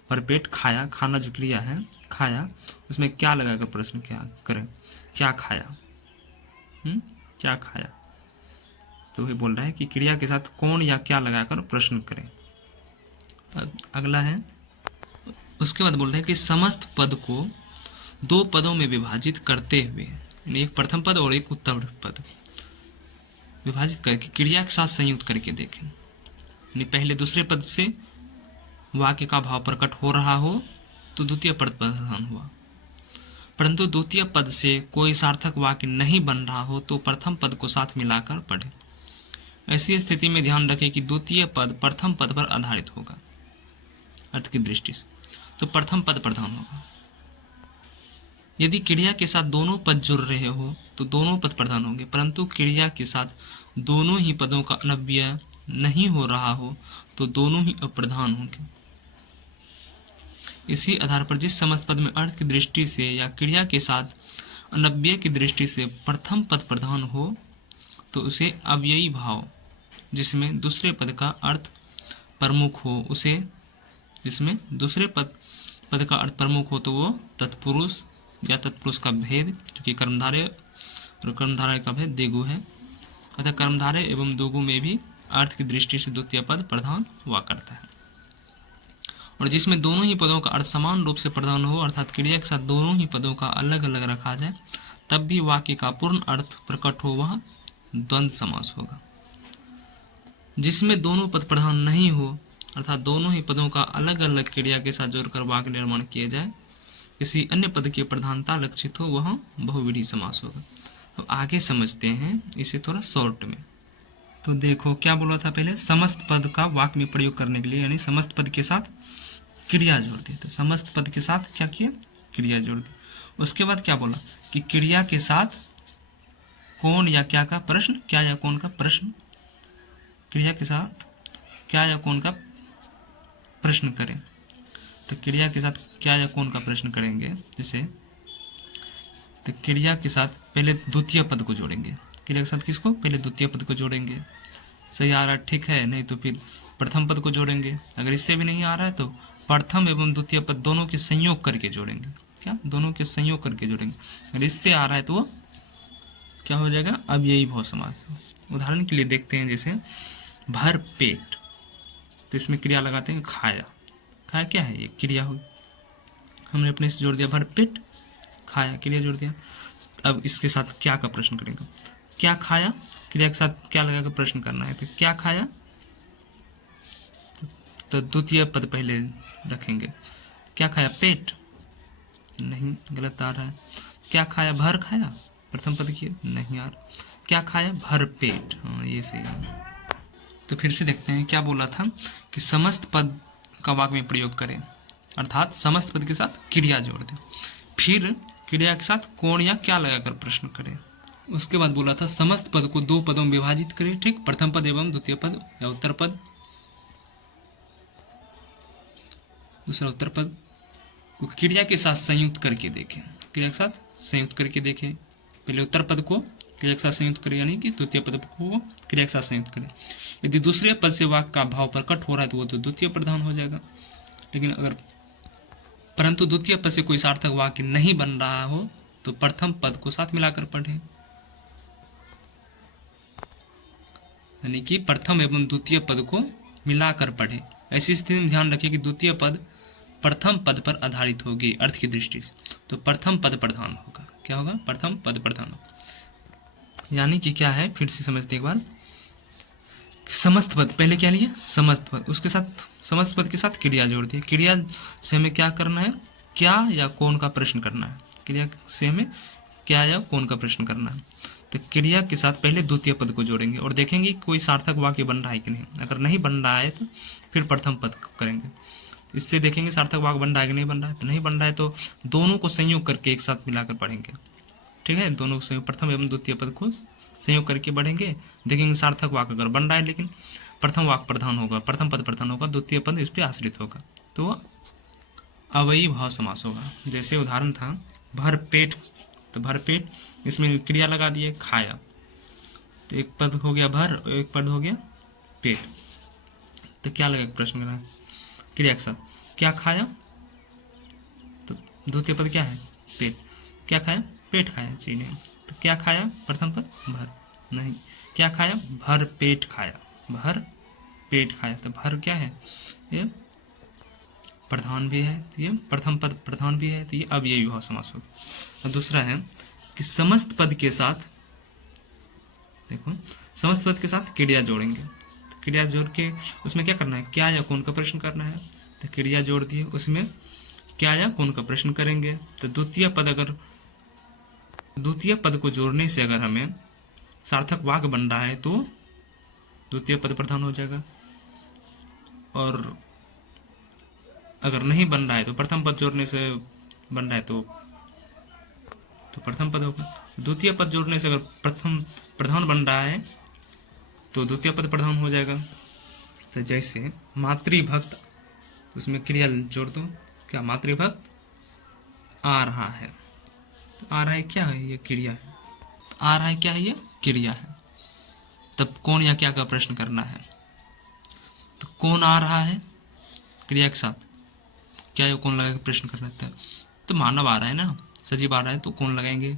भरपेट खाया, खाना जो क्रिया है खाया, उसमें क्या लगाकर प्रश्न क्या करें, क्या खाया, क्या खाया। तो वही बोल रहा है कि क्रिया के साथ कौन या क्या लगाकर प्रश्न करें। अगला है, उसके बाद बोल रहे हैं कि समस्त पद को 2 पदों में विभाजित करते हुए, एक प्रथम पद और एक उत्तर पद विभाजित करके क्रिया के साथ संयुक्त करके देखें। पहले दूसरे पद से वाक्य का भाव प्रकट हो रहा हो तो द्वितीय पद प्रधान हुआ, परंतु द्वितीय पद से कोई सार्थक वाक्य नहीं बन रहा हो तो प्रथम पद को साथ मिलाकर पढ़े। ऐसी स्थिति में ध्यान रखें कि द्वितीय पद प्रथम पद पर आधारित होगा अर्थ की दृष्टि से, तो प्रथम पद प्रधान होगा। यदि क्रिया के साथ दोनों पद जुड़ रहे हो तो दोनों पद प्रधान होंगे, परंतु क्रिया के साथ दोनों ही पदों का अनव्यय नहीं हो रहा हो तो दोनों ही अप्रधान होंगे। इसी आधार पर जिस समस्त पद में अर्थ की दृष्टि से या क्रिया के साथ अनव्यय की दृष्टि से प्रथम पद प्रधान हो तो उसे अव्ययी भाव, जिसमें दूसरे पद का अर्थ प्रमुख हो, उसे जिसमें दूसरे पद का अर्थ प्रमुख हो तो वो तत्पुरुष या तत्पुरुष का भेद, जो कि कर्मधारय और कर्मधारय का भेद द्विगु है, अतः कर्मधारय एवं द्विगु में भी अर्थ की दृष्टि से द्वितीय पद प्रधान हुआ करता है। और जिसमें दोनों ही पदों का अर्थ समान रूप से प्रधान हो अर्थात क्रिया के साथ दोनों ही पदों का अलग अलग रखा जाए तब भी वाक्य का पूर्ण अर्थ प्रकट हो, वह द्वंद्व समास होगा। जिसमें दोनों पद प्रधान नहीं हो अर्थात दोनों ही पदों का अलग अलग क्रिया के साथ जोड़कर वाक्य निर्माण किए जाए, किसी अन्य पद की प्रधानता लक्षित हो, वह बहुव्रीहि समास होगा। तो आगे समझते हैं इसे थोड़ा शॉर्ट में। तो देखो क्या बोला था पहले, समस्त पद का वाक्य में प्रयोग करने के लिए, यानी समस्त पद के साथ क्रिया जोड़ दी। तो समस्त पद के साथ क्या किया, क्रिया जोड़ दी। उसके बाद क्या बोला कि क्रिया के साथ कौन या क्या का प्रश्न, क्या या कौन का प्रश्न, क्रिया के साथ क्या या कौन का प्रश्न करें। तो क्रिया के साथ क्या या कौन का प्रश्न करेंगे, जैसे तो क्रिया के साथ पहले द्वितीय पद को जोड़ेंगे। क्रिया के साथ किसको, पहले द्वितीय पद को जोड़ेंगे। सही आ रहा है, ठीक है, नहीं तो फिर प्रथम पद को जोड़ेंगे। अगर इससे भी नहीं आ रहा है तो प्रथम एवं द्वितीय पद दोनों के संयोग करके जोड़ेंगे। क्या, दोनों के संयोग करके जोड़ेंगे। अगर इससे आ रहा है तो वो क्या हो जाएगा, अव्ययी भाव समास। उदाहरण के लिए देखते हैं, जैसे भर पेट, तो इसमें क्रिया लगाते हैं खाया। खाया क्या है, ये क्रिया हुई, हमने अपने से जोड़ दिया भर पेट खाया, क्रिया जोड़ दिया। अब इसके साथ क्या का प्रश्न करेंगे, क्या खाया, क्रिया के साथ क्या लगाकर प्रश्न करना है। तो क्या खाया, तो द्वितीय पद पहले रखेंगे। क्या खाया, पेट, नहीं, गलत आ रहा है। क्या खाया, भर खाया, प्रथम पद की नहीं यार, क्या खाया, भर पेट, हाँ ये सही है। तो फिर से देखते हैं क्या बोला था कि समस्त पद का वाक्य में प्रयोग करें, अर्थात समस्त पद के साथ क्रिया जोड़ दें, फिर क्रिया के साथ कौन या क्या लगाकर प्रश्न करें। उसके बाद बोला था समस्त पद को दो पदों में विभाजित करें, ठीक, प्रथम पद एवं द्वितीय पद या उत्तर पद, दूसरा उत्तर पद को क्रिया के साथ संयुक्त करके देखें, क्रिया के साथ संयुक्त करके देखें। पहले उत्तर पद को क्रिया के साथ संयुक्त करें, यानी कि द्वितीय पद को क्रिया के साथ संयुक्त करें। यदि दूसरे पद से वाक्य का भाव प्रकट हो रहा है तो वो तो द्वितीय प्रधान हो जाएगा, लेकिन अगर परंतु द्वितीय पद से कोई सार्थक वाक्य नहीं बन रहा हो तो प्रथम पद को साथ मिलाकर पढ़ें, यानी कि प्रथम एवं द्वितीय पद को मिलाकर पढ़ें। ऐसी स्थिति में ध्यान रखिए कि द्वितीय पद प्रथम पद पर आधारित होगी अर्थ की दृष्टि से, तो प्रथम पद प्रधान होगा। क्या होगा, प्रथम पद प्रधान होगा। यानी कि क्या है, फिर से समझते एक बार, समस्त पद पहले क्या लिए, समस्त पद, उसके साथ समस्त पद के साथ क्रिया जोड़ दिए। क्रिया से हमें क्या करना है, क्या या कौन का प्रश्न करना है, क्रिया से हमें क्या या कौन का प्रश्न करना है। तो क्रिया के साथ पहले द्वितीय पद को जोड़ेंगे और देखेंगे कोई सार्थक वाक्य बन रहा है कि नहीं। अगर नहीं बन रहा है तो फिर प्रथम पद करेंगे, इससे देखेंगे सार्थक वाक्य बन रहा है कि नहीं बन रहा है। तो नहीं बन रहा है तो दोनों को संयोग करके एक साथ मिलाकर पढ़ेंगे, ठीक है, दोनों को संयोग, प्रथम एवं द्वितीय पद को संयोग करके बढ़ेंगे, देखेंगे सार्थक वाक्य अगर बन रहा है लेकिन प्रथम वाक्य प्रधान होगा, प्रथम पद प्रधान होगा, द्वितीय पद इस पर आश्रित होगा, तो अवयवी भाव समास होगा। जैसे उदाहरण था भर पेट, तो भर पेट, इसमें क्रिया लगा दिए खाया, तो एक पद हो गया भर, एक पद हो गया पेट, तो क्या लगेगा प्रश्न करना, क्रिया के साथ क्या खाया, तो द्वितीय पद क्या है, पेट, क्या खाया, पेट खाया, जी नहीं, तो क्या खाया, प्रथम पद भर, नहीं, क्या खाया, भर पेट खाया, भर पेट खाया, तो भर क्या है, ये प्रधान भी है, तो ये प्रथम पद प्रधान भी है, तो ये अवयवी भाव समास होगा। और दूसरा है कि समस्त पद के साथ, देखो समस्त पद के साथ क्रिया जोड़ेंगे, तो क्रिया जोड़ के उसमें क्या करना है, क्या या कौन का प्रश्न करना है, तो क्रिया जोड़ दिए, उसमें क्या या कौन का प्रश्न करेंगे। तो द्वितीय पद, अगर द्वितीय पद को जोड़ने से अगर हमें सार्थक वाक्य बन रहा है तो द्वितीय पद प्रधान हो जाएगा, और अगर नहीं बन रहा है तो प्रथम पद जोड़ने से बन रहा है तो प्रथम पद होगा। द्वितीय पद जोड़ने से अगर प्रथम प्रधान बन रहा है तो द्वितीय पद प्रधान हो जाएगा। तो जैसे मातृभक्त, उसमें क्रिया जोड़ दो, क्या मातृभक्त आ रहा है, तो आ रहा है क्या है, ये क्रिया है, आ रहा है क्या है, ये क्रिया है। तब कौन या क्या का प्रश्न करना है, तो कौन आ रहा है, क्रिया के साथ क्या या कौन लगा प्रश्न कर सकता है, तो मानव आ रहा है ना, सजीव आ रहा है तो कौन लगाएंगे,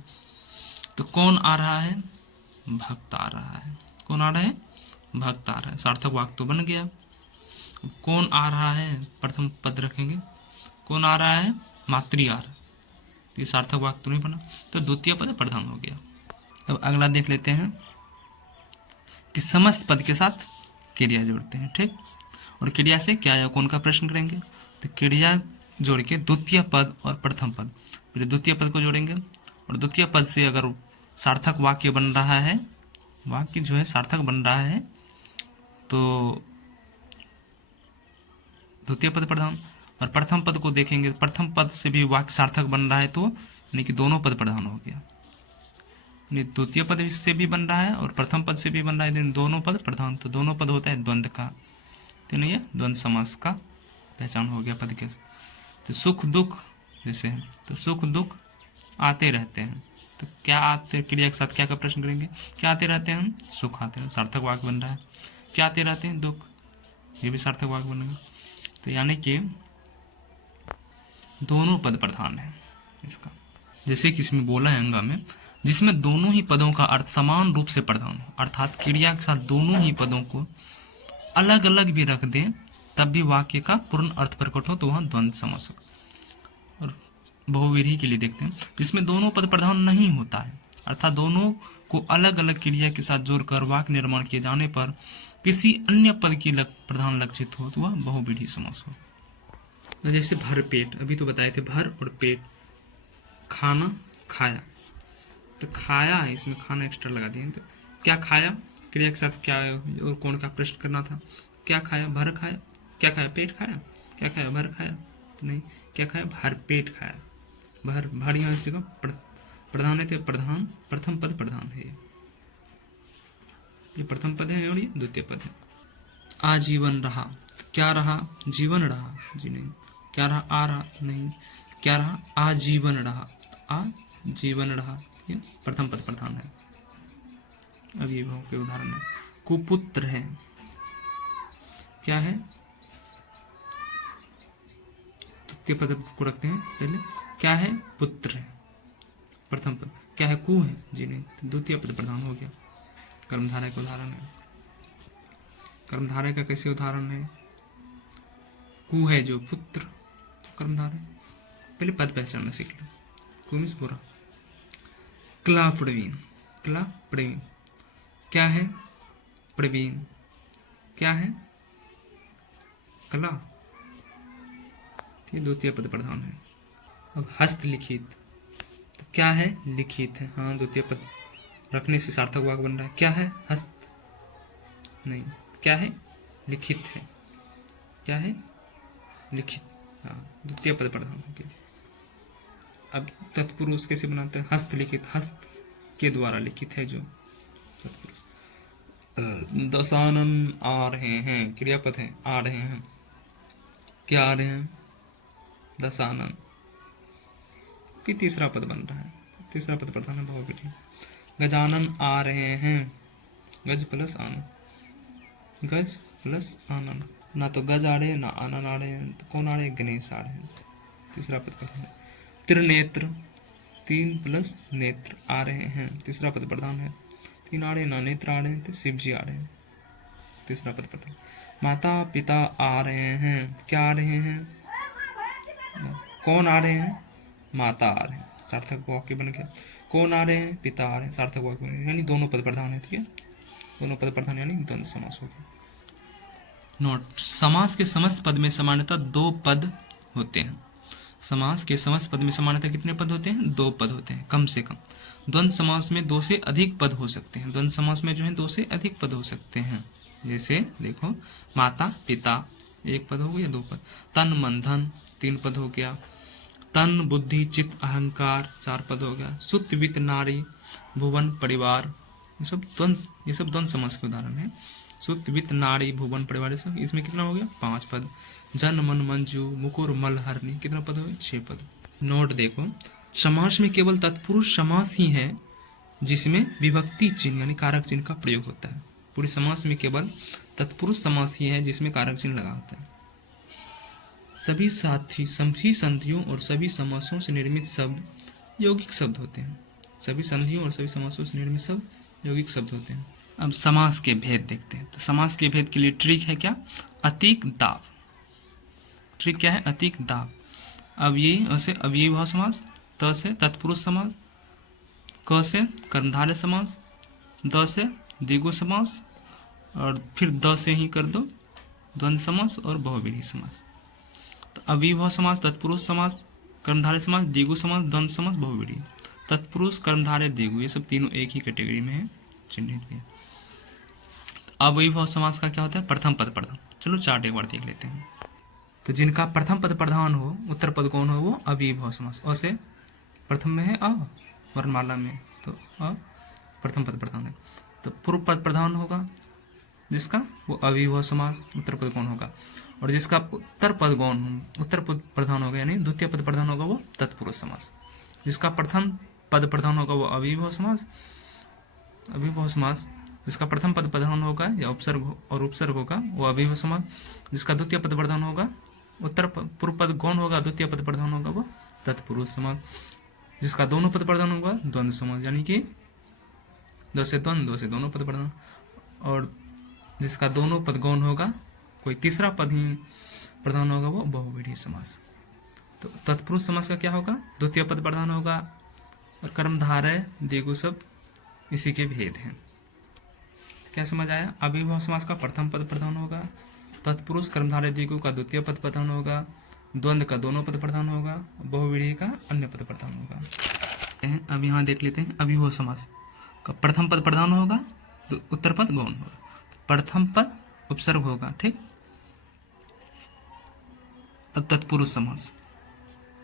तो कौन आ रहा है, भक्त आ रहा है, कौन आ रहा है, भक्त आ रहा है, सार्थक वाक्य तो बन गया। कौन आ रहा है, प्रथम पद रखेंगे, कौन आ रहा है, मातृ आ रहा है, तो ये सार्थक वाक्य तो नहीं बना, तो द्वितीय पद प्रधान हो गया। अब अगला देख लेते हैं कि समस्त पद के साथ क्रिया जोड़ते हैं, ठीक, और क्रिया से क्या या कौन का प्रश्न करेंगे, तो क्रिया जोड़ के द्वितीय पद और प्रथम पद, फिर द्वितीय पद को जोड़ेंगे, और द्वितीय पद से अगर सार्थक वाक्य बन रहा है, वाक्य जो है सार्थक बन रहा है तो द्वितीय पद प्रधान, और प्रथम पद को देखेंगे, प्रथम पद से भी वाक्य सार्थक बन रहा है तो यानी कि दोनों पद प्रधान हो गया, द्वितीय पद से भी बन रहा है और प्रथम पद से भी बन रहा है, दोनों पद प्रधान, तो दोनों पद होता है द्वंद्व का, तो नहीं है द्वंद्व समास का पहचान हो गया पद के। तो सुख दुख जैसे है, तो सुख दुख आते रहते हैं, तो क्या आते, क्रिया के साथ क्या का प्रश्न करेंगे, क्या आते रहते हैं, सुख आते हैं, सार्थक वाक्य बन रहा है, क्या आते रहते हैं, दुख, ये भी सार्थक वाक्य बनेगा। तो यानी कि दोनों पद प्रधान है इसका, जैसे कि इसमें बोला है अंगा में, जिसमें दोनों ही पदों का अर्थ समान रूप से प्रधान हो, अर्थात क्रिया के साथ दोनों ही पदों को अलग अलग भी रख दें तब भी वाक्य का पूर्ण अर्थ प्रकट हो, तो वहां द्वंद्व समास हो। और बहुव्रीहि के लिए देखते हैं, जिसमें दोनों पद प्रधान नहीं होता है, अर्थात दोनों को अलग अलग क्रिया के साथ जोड़कर वाक्य निर्माण किए जाने पर किसी अन्य पद की प्रधान लक्षित हो तो वह बहुव्रीहि समास हो। जैसे भर पेट, अभी तो बताए थे भर और पेट, खाना खाया, तो खाया है, इसमें खाना एक्स्ट्रा लगा दिए। तो क्या खाया, क्रिया के साथ क्या और कौन का प्रश्न करना था। क्या खाया, भर खाया। क्या खाया, पेट खाया। क्या खाया, भर खाया। तो नहीं, क्या खाया, भर पेट खाया। भर यहाँ से प्रधान है, तो प्रधान प्रथम पद प्रधान है। ये प्रथम पद है और ये द्वितीय पद है। आजीवन रहा, क्या रहा, जीवन रहा जी नहीं। क्या रहा, आ रहा नहीं। क्या रहा, आजीवन रहा, आजीवन रहा, ये प्रथम पद प्रधान है। अब ये भाव के उदाहरण है। कुपुत्र है, क्या है, द्वितीय पद को रखते हैं पहले। क्या है, पुत्र है, प्रथम पद। क्या है, कु है जी नहीं, तो द्वितीय पद प्रधान हो गया। कर्मधारय का उदाहरण है। कर्मधारय का कैसे उदाहरण है, कु है जो पुत्र, तो कर्मधारय। पहले पद पहचानना सीख लो। कु मीन्स बुरा। क्ला प्रवीण, क्ला प्रवीण, क्या है, प्रवीण। क्या है, कला, ये द्वितीय पद प्रधान है। अब हस्तलिखित, तो क्या है, लिखित है, हाँ द्वितीय पद रखने से सार्थक वाक्य बन रहा है। क्या है, हस्त नहीं। क्या है, लिखित है। क्या है, लिखित, हाँ द्वितीय पद प्रधान हो गया। अब तत्पुरुष कैसे बनाते हैं, हस्तलिखित, हस्त के द्वारा लिखित है जो तत्पुरुष। दशानन आ रहे हैं, क्रियापद है, आ रहे हैं। क्या आ रहे हैं, दशानन, कि तीसरा पद बन रहा है, तीसरा पद प्रधान है, बहुवचन। गजानन आ रहे हैं, गज प्लस आनन, गज प्लस आनन। ना तो गज आ रहे हैं ना आनन आ रहे हैं, तो कौन आ रहे हैं, गणेश आ रहे हैं, तीसरा पद प्रधान है। त्रिनेत्र, तीन प्लस नेत्र आ रहे हैं, तीसरा पद प्रधान है। तीन आ रहे हैं ना नेत्र आ रहे हैं, तो शिव जी आ रहे हैं, तीसरा पद प्रधान। माता पिता आ रहे हैं, क्या आ रहे हैं, कौन आ रहे हैं, माता आ रहे हैं, सार्थक वाक्य बन गया। कौन आ रहे हैं, पिता आ रहे हैं, सार्थक वाक्य बन गया। यानी दोनों पद प्रधान है, ठीक है, दोनों पद प्रधान यानी द्वंद्व समास हो गया। नोट, समास के समस्त पद में सामान्यतः दो पद होते हैं। समास के समस्त पद में सामान्यतः कितने पद होते हैं, दो पद होते हैं कम से कम। द्वंद्व समास में दो से अधिक पद हो सकते हैं। द्वंद्व समास में जो है दो से अधिक पद हो सकते हैं। जैसे देखो, माता पिता एक पद हो गया, दो पद। तन मन धन तीन पद हो गया। तन बुद्धि चित्त अहंकार चार पद हो गया। सुत वित्त नारी भुवन परिवार, ये सब द्वंद्व समास के उदाहरण है। सुत वित्त नारी भुवन परिवार, सब इसमें कितना हो गया, पांच पद। जन मन मंजू मुकुर मल हरणी, कितना पद हो गया, छह पद। नोट देखो, समास में केवल तत्पुरुष समास ही है जिसमें विभक्ति चिन्ह यानी कारक चिन्ह का प्रयोग होता है। पूरे समास में केवल तत्पुरुष समास ही है जिसमें कारक चिन्ह लगा होता है। सभी संधियों और सभी समासों से निर्मित शब्द यौगिक शब्द होते हैं। सभी संधियों और सभी समासों से निर्मित शब्द यौगिक शब्द होते हैं। अब समास के भेद देखते हैं। तो समास के भेद के लिए ट्रिक है क्या, अतिक दाब। ट्रिक क्या है, अतिक दाब। अव्ययी भाव समास, त से तत्पुरुष समास, क से कर्मधारय समास, द से द्विगु समास, और फिर द से ही कर दो द्वंद्व समास और बहुव्रीहि समास। तो अव्ययी भाव समास, तत्पुरुष समास, कर्मधारय समास, द्विगु समास, द्वंद्व समास, बहुव्रीहि। तत्पुरुष कर्मधारय द्विगु ये सब तीनों एक ही कैटेगरी में है, चिन्हित है। अव्ययी भाव समास का क्या होता है, प्रथम पद प्रधान। चलो चार्ट एक बार देख लेते हैं। तो जिनका प्रथम पद प्रधान हो, उत्तर पद कौन हो, वो अव्ययी भाव समास। अ से प्रथम में है अ, वर्णमाला में, तो अ प्रथम पद प्रधान है। तो पूर्व पद प्रधान होगा जिसका, वो अव्ययी भाव समास, उत्तर पद कौन होगा। और जिसका उत्तर पद गौण हो, उत्तर पद प्रधान होगा यानी द्वितीय पद प्रधान होगा, वो तत्पुरुष समास। जिसका प्रथम पद प्रधान होगा वो अव्ययी भाव समास, अव्ययी भाव समास। जिसका प्रथम पद प्रधान होगा या उपसर्ग और उपसर्ग होगा वो अव्ययी भाव समास। जिसका द्वितीय पद प्रधान होगा, उत्तर पूर्व पद गौण होगा, द्वितीय पद प्रधान होगा, वो तत्पुरुष समास। जिसका दोनों पद प्रधान होगा द्वंद्व समास, यानी कि दो से द्वंद्व, दो से दोनों पद प्रधान। और जिसका दोनों पद गौण होगा, कोई तीसरा पद ही प्रधान होगा, वो बहुव्रीहि समास। तो तत्पुरुष समास का क्या होगा, द्वितीय पद प्रधान होगा और कर्मधारय द्विगु सब इसी के भेद हैं। क्या समझ आया, अव्ययी भाव समास का प्रथम पद प्रधान होगा, तत्पुरुष कर्मधारय द्विगु का द्वितीय पद प्रधान होगा, द्वंद्व का दोनों पद प्रधान होगा, बहुव्रीहि का अन्य पद प्रधान होगा। अब यहाँ देख लेते हैं अभिभव समास का प्रथम पद प्रधान होगा तो उत्तर पद गौण होगा, प्रथम पद उपसर्ग होगा, ठीक। अब तत्पुरुष समास,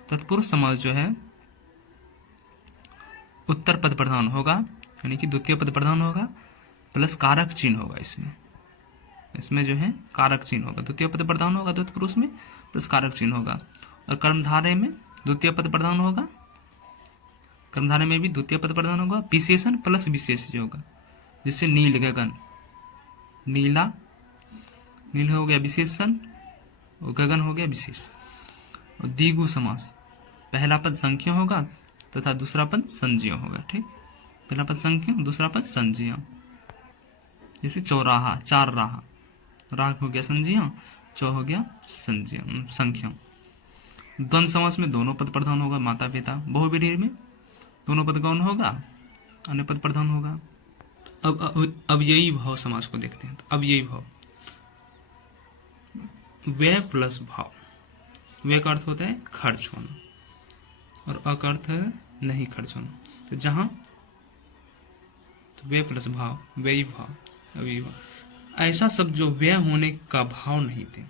तत्पुरुष समास जो है उत्तर पद प्रधान होगा, यानी कि द्वितीय पद प्रधान होगा प्लस कारक चिन्ह होगा। इसमें जो है कारक चिन्ह होगा, द्वितीय पद प्रधान होगा तत्पुरुष में प्लस कारक चिन्ह होगा। और कर्मधारय में द्वितीय पद प्रधान होगा, कर्मधारय में भी द्वितीय पद प्रधान होगा, विशेषण प्लस विशेष जो होगा, जिससे नील गगन, नीला, नील हो गया विशेषण और गगन हो गया विशेष। और द्विगु समास, पहला पद संख्या होगा तथा दूसरा पद संज्ञा होगा, ठीक। पहला पद संख्या, दूसरा पद संज्ञा, जैसे चौराहा, चार राह, राह हो गया संज्ञा, चौ हो गया संख्या। द्वंद्व समास में दोनों पद प्रधान होगा, माता पिता। बहुव्रीहि में दोनों पद गौण होगा, अन्य पद प्रधान होगा। अब यही भाव समास को देखते हैं। तो अब यही भाव, व्यय प्लस भाव, व्यय का अर्थ होता है खर्च होना और अ का अर्थ है नहीं खर्च होना। तो जहां तो व्यय प्लस भाव, व्ययी भाव, अभी भाव, ऐसा शब्द जो व्यय होने का भाव नहीं थे,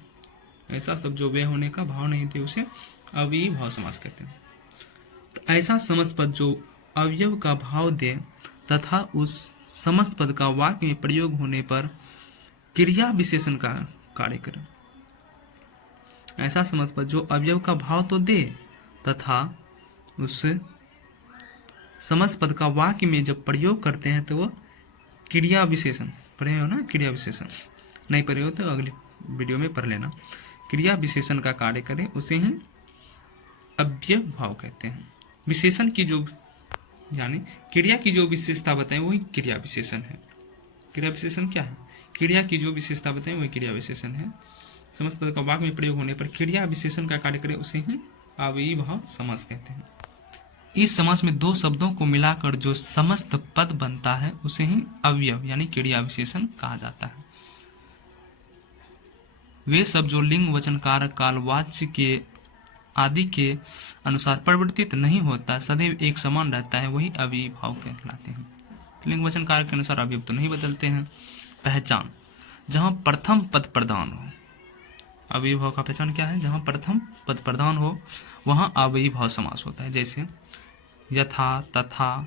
ऐसा शब्द जो व्यय होने का भाव नहीं थे उसे अव्ययी भाव समास कहते हैं। तो ऐसा समस्त पद जो अवयव का भाव दे तथा उस समस्त पद का वाक्य में प्रयोग होने पर क्रिया विशेषण का कार्य करे। ऐसा समस्त पद जो अवयव का भाव तो दे तथा उस समस्त पद का वाक्य में जब प्रयोग करते हैं तो वह क्रिया विशेषण, पढ़े हो ना, क्रिया विशेषण नहीं पढ़े हो तो अगली वीडियो में पढ़ लेना। क्रिया विशेषण का कार्य करे उसे ही अव्यय भाव कहते हैं। विशेषण की जो, यानी क्रिया की जो विशेषता बताएं वही क्रिया विशेषण है। क्रिया विशेषण क्या है? क्रिया की जो विशेषता बताएं वही क्रिया विशेषण है। समस्त पद का वाक्य में प्रयोग होने पर क्रिया विशेषण का कार्य करे उसे ही अव्ययी भाव समास कहते हैं। इस समास में दो शब्दों को मिलाकर जो समस्त पद बनता है उसे ही अवयव यानी क्रिया विशेषण कहा जाता है। वे शब्द जो लिंग वचन कारक काल वाच्य के आदि के अनुसार परिवर्तित नहीं होता, सदैव एक समान रहता है, वही अव्ययी भाव कहलाते हैं। लिंग वचन कारक के अनुसार अवयव तो नहीं बदलते हैं। पहचान, जहां प्रथम पद प्रधान हो, अव्ययी भाव का पहचान क्या है? जहां प्रथम पद प्रधान हो वहां अव्ययी भाव समास होता है। जैसे यथा तथा,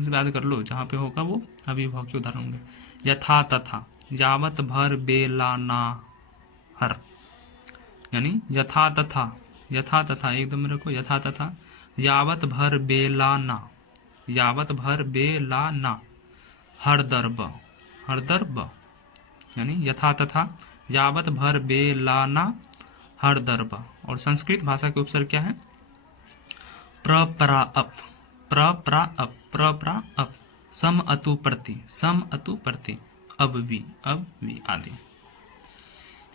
याद कर लो, जहां पे होगा वो अव्ययी भाव के उदाहरण होंगे। यथा तथा, यावत भर बेला ना हर, यानी यथा तथा, यथा तथा एकदम रखो, यथा तथा, यावत भर बेला ना, यावत भर बेला ना, हर दर्ब, हर दर्ब, यानी यथा तथा, यावत भर बेला ना, हर दर्ब। और संस्कृत भाषा के उपसर्ग क्या है? प्र परा अप, प्र परा अप, प्र परा अप, सम अतु प्रति, सम अतु प्रति, अब भी आदि।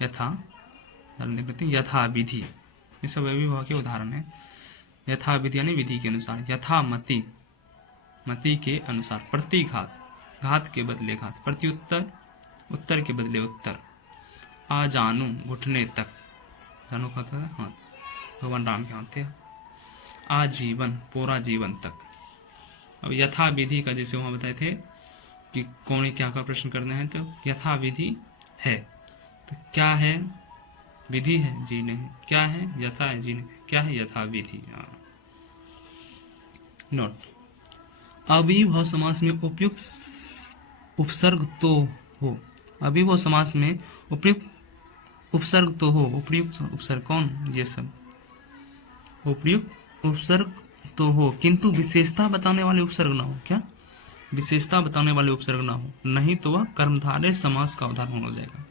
यथा यथा विधि, ये सब अव्ययी भाव के उदाहरण है। यथा विधि यानी विधि के अनुसार। यथा मति, मति के अनुसार। प्रतिघात, घात के बदले घात। प्रत्युत्तर, उत्तर के बदले उत्तर। आ जानू, घुटने तक, जानू खाता है हाथ, भगवान राम के हाथ थे। आजीवन, पूरा जीवन तक। अब यथा विधि का जैसे वहां बताए थे कि कौन क्या का प्रश्न करना है, तो यथा विधि है, तो क्या है? विधि है, जी नहीं। क्या है? यथा है, जी नहीं। क्या है? यथा विधि। नोट, अव्ययी भाव समास में उपयुक्त उपसर्ग तो हो, अव्ययी भाव समास में उपयुक्त उपसर्ग तो हो। उपयुक्त उपसर्ग कौन? ये सब उपयुक्त उपसर्ग तो हो, किंतु विशेषता बताने वाले उपसर्ग ना हो। क्या? विशेषता बताने वाले उपसर्ग ना हो, नहीं तो वह कर्मधारय समास का उदाहरण हो जाएगा।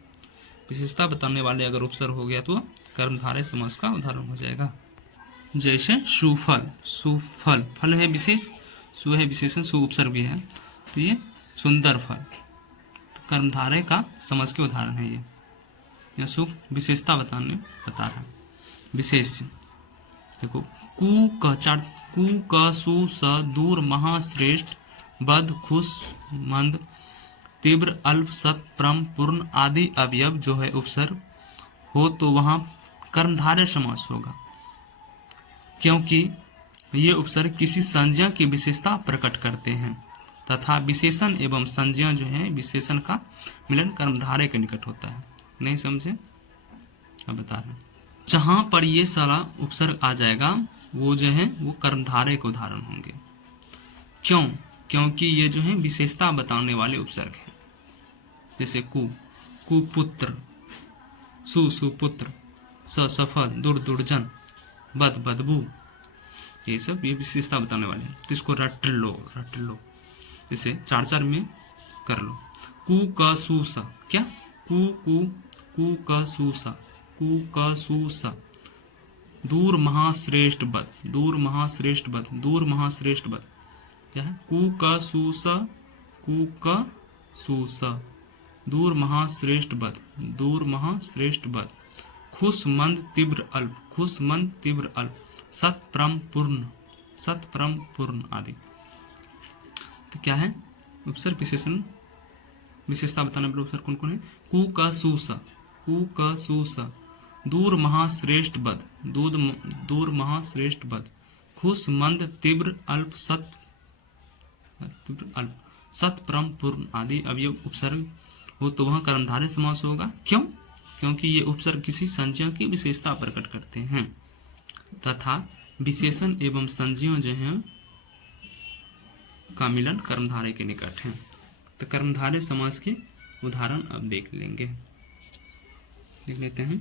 विशेषता बताने वाले अगर उपसर्ग हो गया तो कर्मधारय समास का उदाहरण हो जाएगा। जैसे सुफल, सुफल, फल है विशेष, सु है विशेषण, सु उपसर्ग भी है, तो ये सुंदर फल, तो कर्मधारय का समास के उदाहरण है ये। यह सु विशेषता बताने बता रहा है। विशेष देखो, कु क सु स दूर महाश्रेष्ठ बद खुश मंद तीव्र अल्प सत प्रम पूर्ण आदि अवयव जो है उपसर्ग हो तो वहां कर्मधारय समास होगा, क्योंकि ये उपसर्ग किसी संज्ञा की विशेषता प्रकट करते हैं तथा विशेषण एवं संज्ञा जो है विशेषण का मिलन कर्मधारय के निकट होता है। नहीं समझे? अब बता रहे हैं। जहां पर ये सारा उपसर्ग आ जाएगा वो जो है वो कर्मधारय के उदाहरण होंगे। क्यों? क्योंकि ये जो है विशेषता बताने वाले उपसर्ग हैं। जैसे कुपुत्र, सुपुत्र, सफल, दुर्जन, बदबू, ये सब ये विशेषता बताने वाले हैं। तो इसको रट लो, इसे 4-4 में कर लो। कु क सु स, क्या? कु क सु स, दूर महाश्रेष्ठ बद, दूर महाश्रेष्ठ बद, क्या है? कु क सु स, दूर महाश्रेष्ठ बद, खुश मंद तीव्र अल्प, सत्प्रम पूर्ण आदि। तो क्या है? उपसर्ग विशेषण विशेषता बताने वाले उपसर्ग कौन कौन है? कु क सु स, दूर महाश्रेष्ठ बद, खुश मंद तीव्र अल्प, सत्प्रम पूर्ण आदि। अब ये उपसर्ग हो तो वहां कर्मधारय समास होगा। क्यों? क्योंकि ये उपसर्ग किसी संज्ञा की विशेषता प्रकट करते हैं तथा विशेषण एवं संज्ञा जो है का मिलन कर्मधारय के निकट है। तो कर्मधारय समास के उदाहरण अब देख लेते हैं।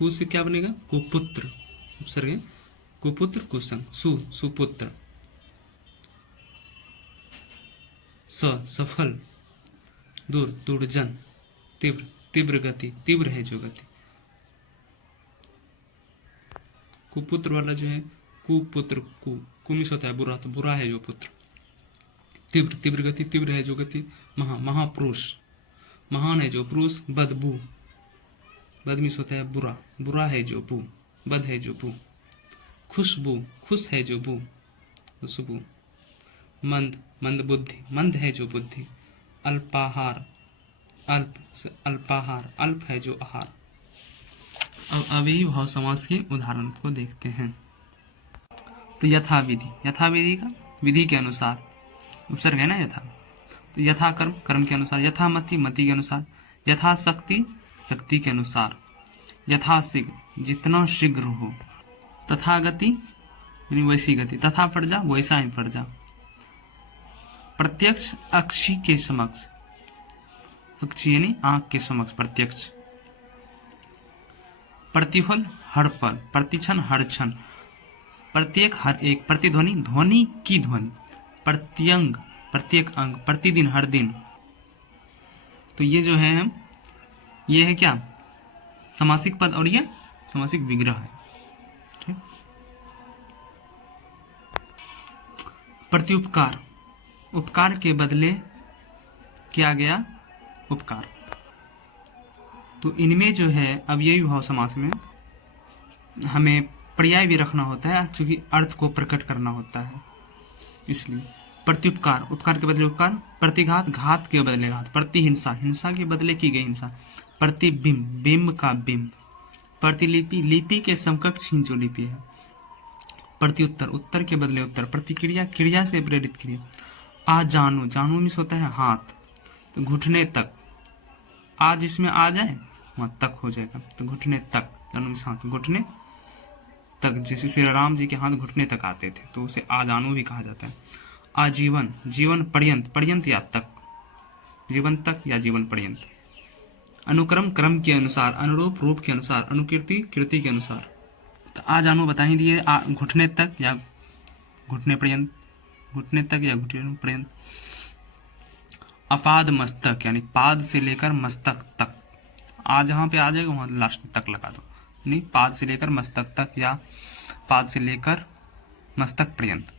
कु से क्या बनेगा? कुपुत्र, उपसर्ग है कुपुत्र, कुसंग, सुपुत्र, सफल, दुर्जन, तीव्र गति, तीव्र है जो गति। कुपुत्र वाला जो है कुपुत्र, कुमिस होता है बुरा, तो बुरा है जो पुत्र। तीव्र गति, तीव्र है जो गति। महापुरुष, महान है जो पुरुष। बदबू, बदमिस होता है बुरा है जो बू, बद है जो बू। खुशबू, खुश है जो बू, खुशबू। मंद बुद्धि, मंद है जो बुद्धि। अल्पाहार, अल्प है जो आहार। अब अव्ययी भाव समास के उदाहरण को देखते हैं। तो यथाविधि का विधि के अनुसार उपसर्ग है ना यथा। तो यथा कर्म के अनुसार, यथामति मति के अनुसार, यथाशक्ति शक्ति के अनुसार, यथाशीघ्र जितना शीघ्र हो, तथा गति यानी वैसी गति, तथा प्रजा वैसा ही प्रजा, प्रत्यक्ष अक्षी के समक्ष, अक्षी यानी आंख के समक्ष प्रत्यक्ष, प्रतिफल हर पल, प्रतिक्षण हर क्षण, प्रत्येक हर एक, प्रतिध्वनि ध्वनि की ध्वनि, प्रत्यंग प्रत्येक अंग, प्रतिदिन हर दिन। तो ये जो है ये है क्या? समासिक पद और ये समासिक विग्रह है। ठीक। प्रत्युपकार, उपकार के बदले किया गया उपकार। तो इनमें जो है अब यही भाव समास में हमें पर्याय भी रखना होता है क्योंकि अर्थ को प्रकट करना होता है। इसलिए प्रत्युपकार, उपकार के बदले उपकार, प्रतिघात, घात के बदले घात, प्रतिहिंसा, हिंसा के बदले की गई हिंसा, प्रतिबिंब, बिंब का बिंब, प्रतिलिपि, लिपि के समकक्ष जो लिपि है, प्रत्युत्तर, उत्तर के बदले उत्तर, प्रतिक्रिया, क्रिया से प्रेरित क्रिया, आजानु, जानु मिस होता है हाथ, तो घुटने तक, आज इसमें आ जाए वहां तक हो जाएगा, तो घुटने तक, जानु मिस हाथ, घुटने तक। जैसे श्री राम जी के हाथ घुटने तक आते थे तो उसे आजानु भी कहा जाता है। आजीवन, जीवन पर्यंत, पर्यंत या तक, जीवन तक या जीवन पर्यंत। अनुक्रम क्रम के अनुसार, अनुरूप रूप के अनुसार, अनुकीर्ति कीर्ति के अनुसार। तो आजानु बता ही दिए, घुटने तक या घुटने पर्यंत, घुटने तक या घुटने पर्यंत। अपाद मस्तक यानी पाद से लेकर मस्तक तक, आज जहां पे आ जाएगा वहां लास्ट तक लगा दो, नहीं पाद से लेकर मस्तक तक या पाद से लेकर मस्तक पर्यंत।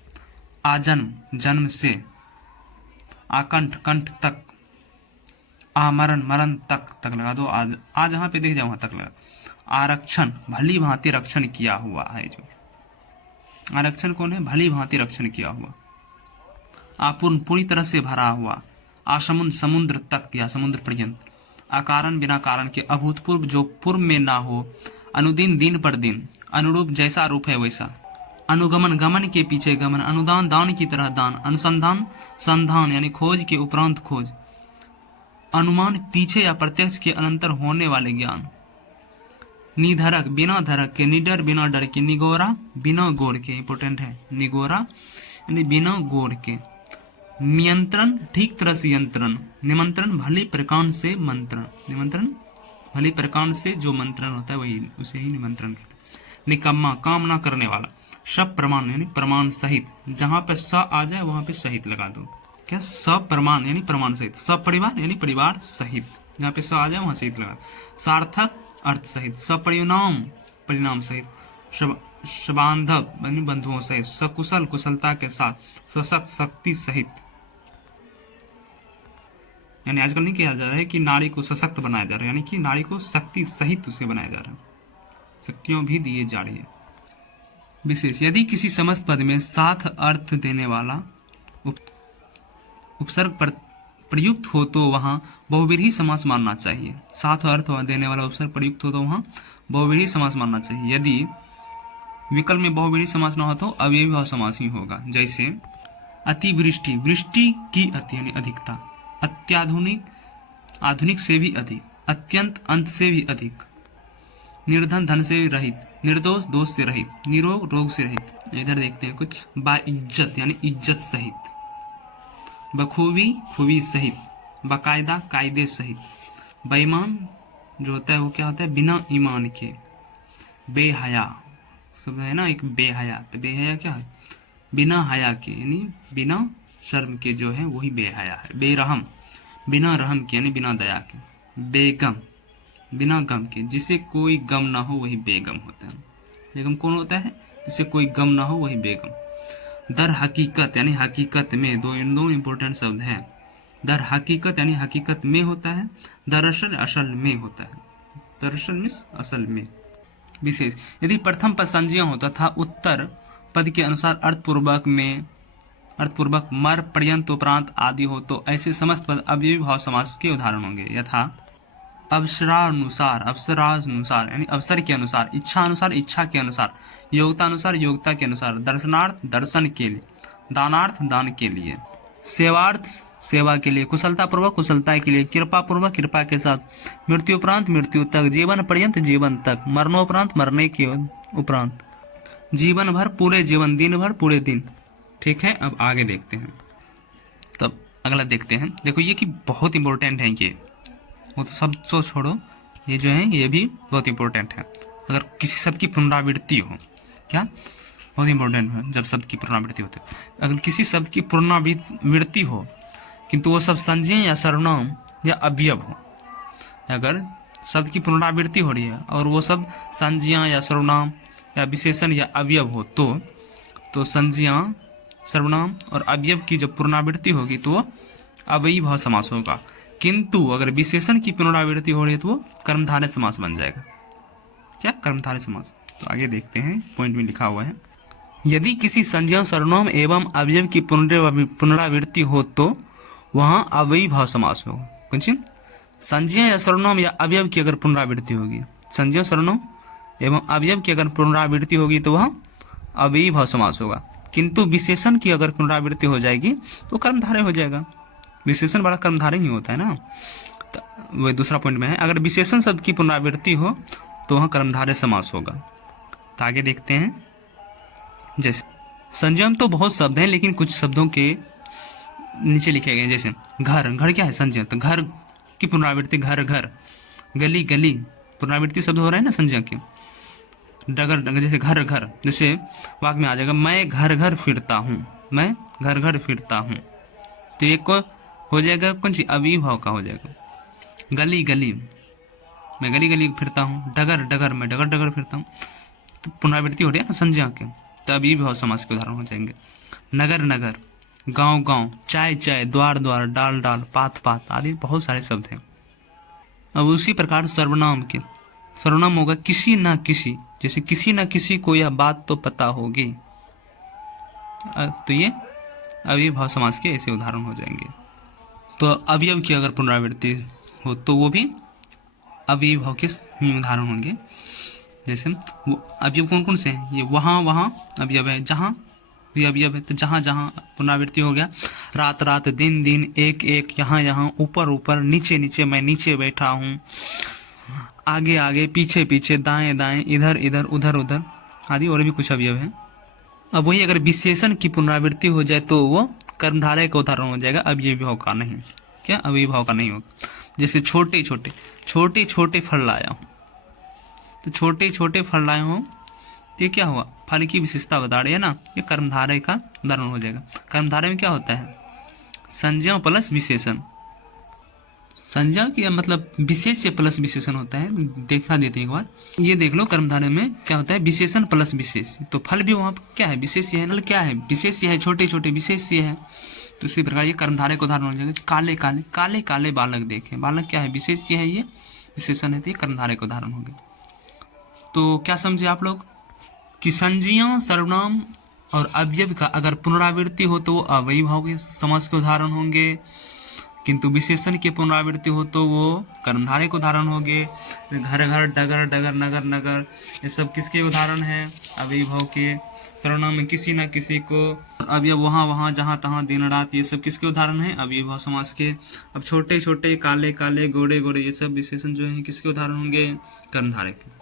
आजन्म, जन्म से। आकंठ, कंठ तक। आमरण, मरण तक लगा दो, आज जहां पे दिख जाए वहां तक लगा। आरक्षण, भली भांति रक्षण किया हुआ है जो, आरक्षण कौन है? भली भांति रक्षण किया हुआ। आपूर्ण, पूरी तरह से भरा हुआ। आसमुद्र, समुद्र तक या समुद्र पर्यंत। अकारण, बिना कारण के। अभूतपूर्व, जो पूर्व में ना हो। अनुदिन, दिन पर दिन। अनुरूप जैसा रूप है वैसा। अनुगमन गमन के पीछे गमन। अनुदान दान की तरह दान। अनुसंधान संधान यानी खोज के उपरांत खोज। अनुमान पीछे या प्रत्यक्ष के अनंतर होने वाले ज्ञान। निधरक बिना धरक के। निडर बिना डर के। निगोरा बिना गोड़ के, इंपोर्टेंट है, निगोरा यानी बिना गोड़ के। नियंत्रण ठीक तरह से यंत्रण। निमंत्रण भली प्रकार से मंत्रण। निमंत्रण भली प्रकार से जो मंत्रण होता है वही उसे ही निमंत्रण कहते हैं। निकम्मा काम ना करने वाला। सब प्रमाण यानी प्रमाण सहित। जहां पे स आ जाए वहां पे सहित लगा दो। क्या सब प्रमाण यानी प्रमाण सहित। सब परिवार यानी परिवार सहित। जहाँ पे स आ जाए वहां सहित लगा दो। सार्थक अर्थ सहित। सपरिणाम परिणाम सहित। सबांधव यानी बंधुओं सहित। सकुशल कुशलता के साथ। सशक्त शक्ति सहित यानी आजकल नहीं किया जा रहा है कि नारी को सशक्त बनाया जा रहा है, यानी कि नारी को शक्ति सहित उसे बनाया जा रहा है, शक्तियों भी दिए जा रही है। विशेष यदि किसी समस्त पद में साथ अर्थ देने वाला उपसर्ग प्रयुक्त हो तो वहां बहुव्रीहि समास मानना चाहिए। साथ अर्थ देने वाला उपसर्ग प्रयुक्त हो तो वहां बहुव्रीहि समास मानना चाहिए। यदि विकल्प में बहुव्रीहि समास न हो तो अव्ययीभाव समास ही होगा। जैसे अतिवृष्टि, वृष्टि की अति यानी अधिकता। अत्याधुनिक आधुनिक से भी अधिक। अत्यंत अंत से भी अधिक। निर्धन धन से रहित। निर्दोष दोष से रहित। निरोग रोग से रहित। इधर देखते हैं कुछ। बाइज्जत यानी इज्जत सहित। बखूबी खूबी सहित। बाकायदा कायदे सहित। बेईमान जो होता है वो क्या होता है, बिना ईमान के। बेहया सब है ना, एक बेहया, तो बेहया क्या है, बिना हया के यानी बिना शर्म के जो है वही बेहया है। बेरहम बिना रहम के यानी बिना दया के। बेगम बिना गम के, जिसे कोई गम ना हो वही बेगम होता है। बेगम कौन होता है, जिसे कोई गम ना हो वही बेगम। दर हकीकत यानी हकीकत में, दो इंपॉर्टेंट शब्द हैं। दर हकीकत यानी हकीकत में होता है। दरअसल असल में होता है। दरअसल मीन्स असल में। विशेष यदि प्रथम पद संज्ञा हो तथा उत्तर पद के अनुसार अर्थपूर्वक मर पर्यंत उपरांत आदि हो तो ऐसे समस्त पद अव्ययीभाव समास के उदाहरण होंगे। यथा अवसरानुसार, अवसरानुसार यानी अवसर के अनुसार। इच्छानुसार, इच्छा के अनुसार। योग्यतानुसार, योग्यता के अनुसार। दर्शनार्थ, दर्शन के लिए। दानार्थ, दान के लिए। सेवार्थ, सेवा के लिए। कुशलता पूर्वक, कुशलता के लिए। कृपा पूर्वक, कृपा के साथ। मृत्युपरांत, मृत्यु तक। जीवन पर्यंत, जीवन तक। मरणोपरांत, मरने के उपरांत। जीवन भर, पूरे जीवन। दिन भर, पूरे दिन। ठीक है, अब आगे देखते हैं। तब अगला देखते हैं। देखो ये कि बहुत इंपॉर्टेंट है, ये वो तो सब तो छोड़ो, ये जो है ये भी बहुत इंपॉर्टेंट है। अगर किसी शब्द की पुनरावृत्ति हो, क्या बहुत इंपॉर्टेंट है जब शब्द की पुनरावृत्ति होती है। अगर किसी शब्द की पुनरावृत्ति हो किंतु वो सब संज्ञा या सर्वनाम या अवयव हो, अगर शब्द की पुनरावृत्ति हो रही है और वो शब्द संज्ञा या सर्वनाम या विशेषण या अवयव हो तो संज्ञा सर्वनाम और अवयव की जब पुनरावृत्ति होगी तो अव्ययीभाव समास होगा। किंतु अगर विशेषण की पुनरावृत्ति हो रही है तो वो कर्मधारय समास बन जाएगा। क्या, कर्मधारय समास। तो आगे देखते हैं, पॉइंट में लिखा हुआ है। यदि किसी संज्ञा सर्वनाम एवं अवयव की पुनरावृत्ति हो तो वहां अव्ययीभाव समास होगा। कुछ संज्ञा या सर्वनाम या अवयव की अगर पुनरावृत्ति होगी, संज्ञा सर्वनाम एवं अवयव की अगर पुनरावृत्ति होगी तो वहां अव्ययीभाव समास होगा। किंतु विशेषण की अगर पुनरावृत्ति हो जाएगी तो कर्मधारय हो जाएगा। विशेषण बड़ा कर्मधारय ही होता है ना। तो वह दूसरा पॉइंट में है, अगर विशेषण शब्द की पुनरावृत्ति हो तो वहां कर्मधारय समास होगा। तो आगे देखते हैं। जैसे संज्ञा में तो बहुत शब्द हैं लेकिन कुछ शब्दों के नीचे लिखे गए। जैसे घर, घर क्या है, संज्ञा। तो घर की पुनरावृत्ति घर घर। गली गली पुनरावृत्ति शब्द हो रहा है ना संज्ञा की। डगर डगर, जैसे घर घर, जैसे वाक्य में आ जाएगा मैं घर घर फिरता हूँ। मैं घर घर फिरता हूँ, तो एक को हो जाएगा कौन सी, अव्ययीभाव का हो जाएगा। गली गली, मैं गली गली फिरता हूँ। डगर डगर, मैं डगर डगर फिरता हूँ। तो पुनरावृत्ति हो रही है ना संज्ञा के, तो अव्ययीभाव समास के उदाहरण हो जाएंगे। नगर नगर, गांव गांव, चाय चाय, द्वार द्वार, डाल डाल, पात पात आदि बहुत सारे शब्द हैं। अब उसी प्रकार सर्वनाम के, सर्वनाम होगा किसी ना किसी, जैसे किसी ना किसी को यह बात तो पता होगी। तो ये अव्ययीभाव समास के ऐसे उदाहरण हो जाएंगे। तो अवयव की अगर पुनरावृत्ति हो तो वो भी अव्ययीभाव के ही उदाहरण होंगे। जैसे अवयव कौन कौन से हैं, ये वहाँ वहाँ अवयव है, जहाँ भी अवयव है, तो जहाँ जहाँ पुनरावृत्ति हो गया। रात रात, दिन दिन, एक एक, यहाँ यहाँ, ऊपर ऊपर, नीचे नीचे, मैं नीचे बैठा हूँ, आगे आगे, पीछे पीछे, दाएं दाएं, इधर इधर, उधर उधर आदि और भी कुछ अवयव हैं। अब वही अगर विशेषण की पुनरावृत्ति हो जाए तो वो कर्मधारय का उदाहरण हो जाएगा, अवयवी भाव का नहीं। क्या अवयवी भाव का नहीं होगा। जैसे छोटे छोटे, छोटे छोटे फल लाया हूँ, तो छोटे छोटे फल लाया हूँ, तो ये क्या हुआ, फल की विशेषता बता रही है ना, ये कर्मधारय का उदाहरण हो जाएगा। कर्मधारय में क्या होता है, संज्ञा प्लस विशेषण। संज्ञा की मतलब विशेष्य प्लस विशेषण होता है, देखा देते हैं एक बार। ये देख लो, कर्मधारय में क्या होता है, विशेषण प्लस विशेष। तो फल भी वहाँ क्या है, विशेष्य है, क्या है, विशेष्य है, छोटे छोटे विशेष्य है। तो इसी प्रकार ये कर्मधारय का उदाहरण हो जाएगा। काले काले, काले काले बालक देखे, बालक क्या है, विशेष्य है, ये विशेषण है, तो ये कर्मधारय का उदाहरण हो गया। तो क्या समझे आप लोग कि संज्ञा, सर्वनाम और अवयव का अगर पुनरावृत्ति हो तो वो अवयवी भाव के समास के उदाहरण होंगे, किंतु विशेषण की पुनरावृत्ति हो तो वो कर्मधारय के उदाहरण होंगे। घर घर, डगर डगर, नगर नगर, ये सब किसके उदाहरण है, अवयवी भाव के। सर्वनाम में किसी न किसी को, अवयव वहाँ वहाँ, जहाँ तहाँ, दिन रात, ये सब किसके उदाहरण है, अवयवी भाव समास के। अब छोटे छोटे, काले काले, गोरे गोरे, ये सब विशेषण जो है किसके उदाहरण होंगे, कर्मधारय के।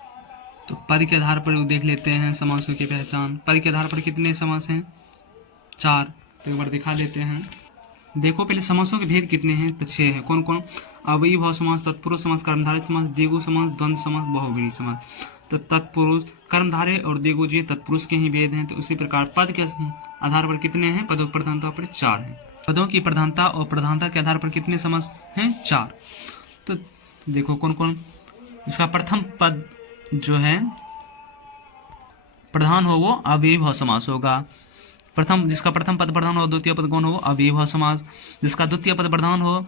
तो पद के आधार पर देख लेते हैं समासों की पहचान। पद के आधार पर कितने समास हैं, 4। तो एक बार दिखा देते हैं। देखो पहले समासों के भेद कितने हैं, तो 6 हैं। कौन कौन, अवयवी भाव समास, तत्पुरुष समास, कर्मधारय समास, द्विगु समास, द्वंद्व समास, बहुव्रीहि समास। तो तत्पुरुष, कर्मधारय और द्विगु जी तत्पुरुष के ही भेद हैं। तो उसी प्रकार पद के आधार पर कितने हैं, पदों की प्रधानता पर 4 हैं। पदों की प्रधानता और प्रधानता के आधार पर कितने समास हैं, 4। तो देखो कौन कौन, इसका प्रथम पद जो है प्रधान हो वो अवयवी भाव समास होगा। जिसका प्रथम पद प्रधान हो, द्वितीय पद गौण हो, अवयवी भाव समास। जिसका द्वितीय पद प्रधान हो,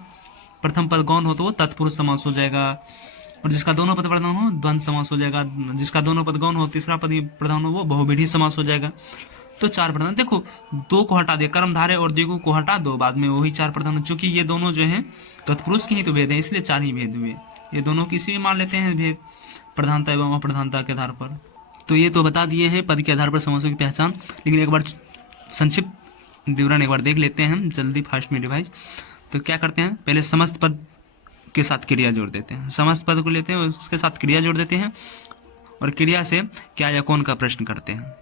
प्रथम पद गौण हो, तो वो तत्पुरुष समास हो जाएगा। और जिसका दोनों पद प्रधान हो, द्वंद्व समास हो जाएगा। जिसका दोनों पद गौण हो, तीसरा पद प्रधान हो, वो बहुव्रीहि समास हो जाएगा। तो 4 प्रधान। देखो 2 को हटा दिया, कर्मधारय और द्विगु को हटा दो, बाद में वही 4 प्रधान। चूंकि ये दोनों जो है तत्पुरुष के ही तो भेद है, इसलिए 4 ही भेद हुए। ये दोनों किसी भी मान लेते हैं भेद, प्रधानता एवं अप्रधानता के आधार पर। तो ये तो बता दिए हैं पद के आधार पर समासों की पहचान, लेकिन एक बार संक्षिप्त विवरण एक बार देख लेते हैं हम जल्दी, फास्ट में रिवाइज। तो क्या करते हैं, पहले समस्त पद के साथ क्रिया जोड़ देते हैं। समस्त पद को लेते हैं, उसके साथ क्रिया जोड़ देते हैं, और क्रिया से क्या या कौन का प्रश्न करते हैं।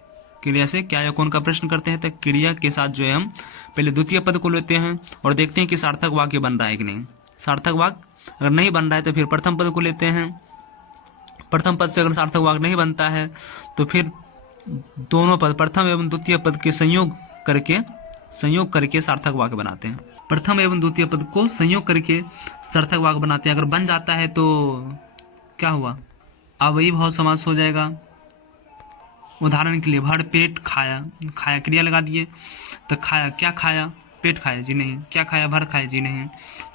क्रिया से क्या या कौन का प्रश्न करते हैं, तो क्रिया के साथ जो है हम पहले द्वितीय पद को लेते हैं और देखते हैं कि सार्थक वाक्य बन रहा है कि नहीं। सार्थक वाक्य अगर नहीं बन रहा है तो फिर प्रथम पद को लेते हैं। प्रथम पद से अगर सार्थक वाक्य नहीं बनता है तो फिर दोनों पद, प्रथम एवं द्वितीय पद के संयोग करके सार्थक वाक्य बनाते हैं। प्रथम एवं द्वितीय पद को संयोग करके सार्थक वाक्य बनाते हैं। अगर बन जाता है तो क्या हुआ, अवयवी भाव समास हो जाएगा। उदाहरण के लिए भर पेट खाया, खाया क्रिया लगा दिए, तो खाया, क्या खाया, पेट खाया जी नहीं। क्या खाया, भर खाया जी नहीं।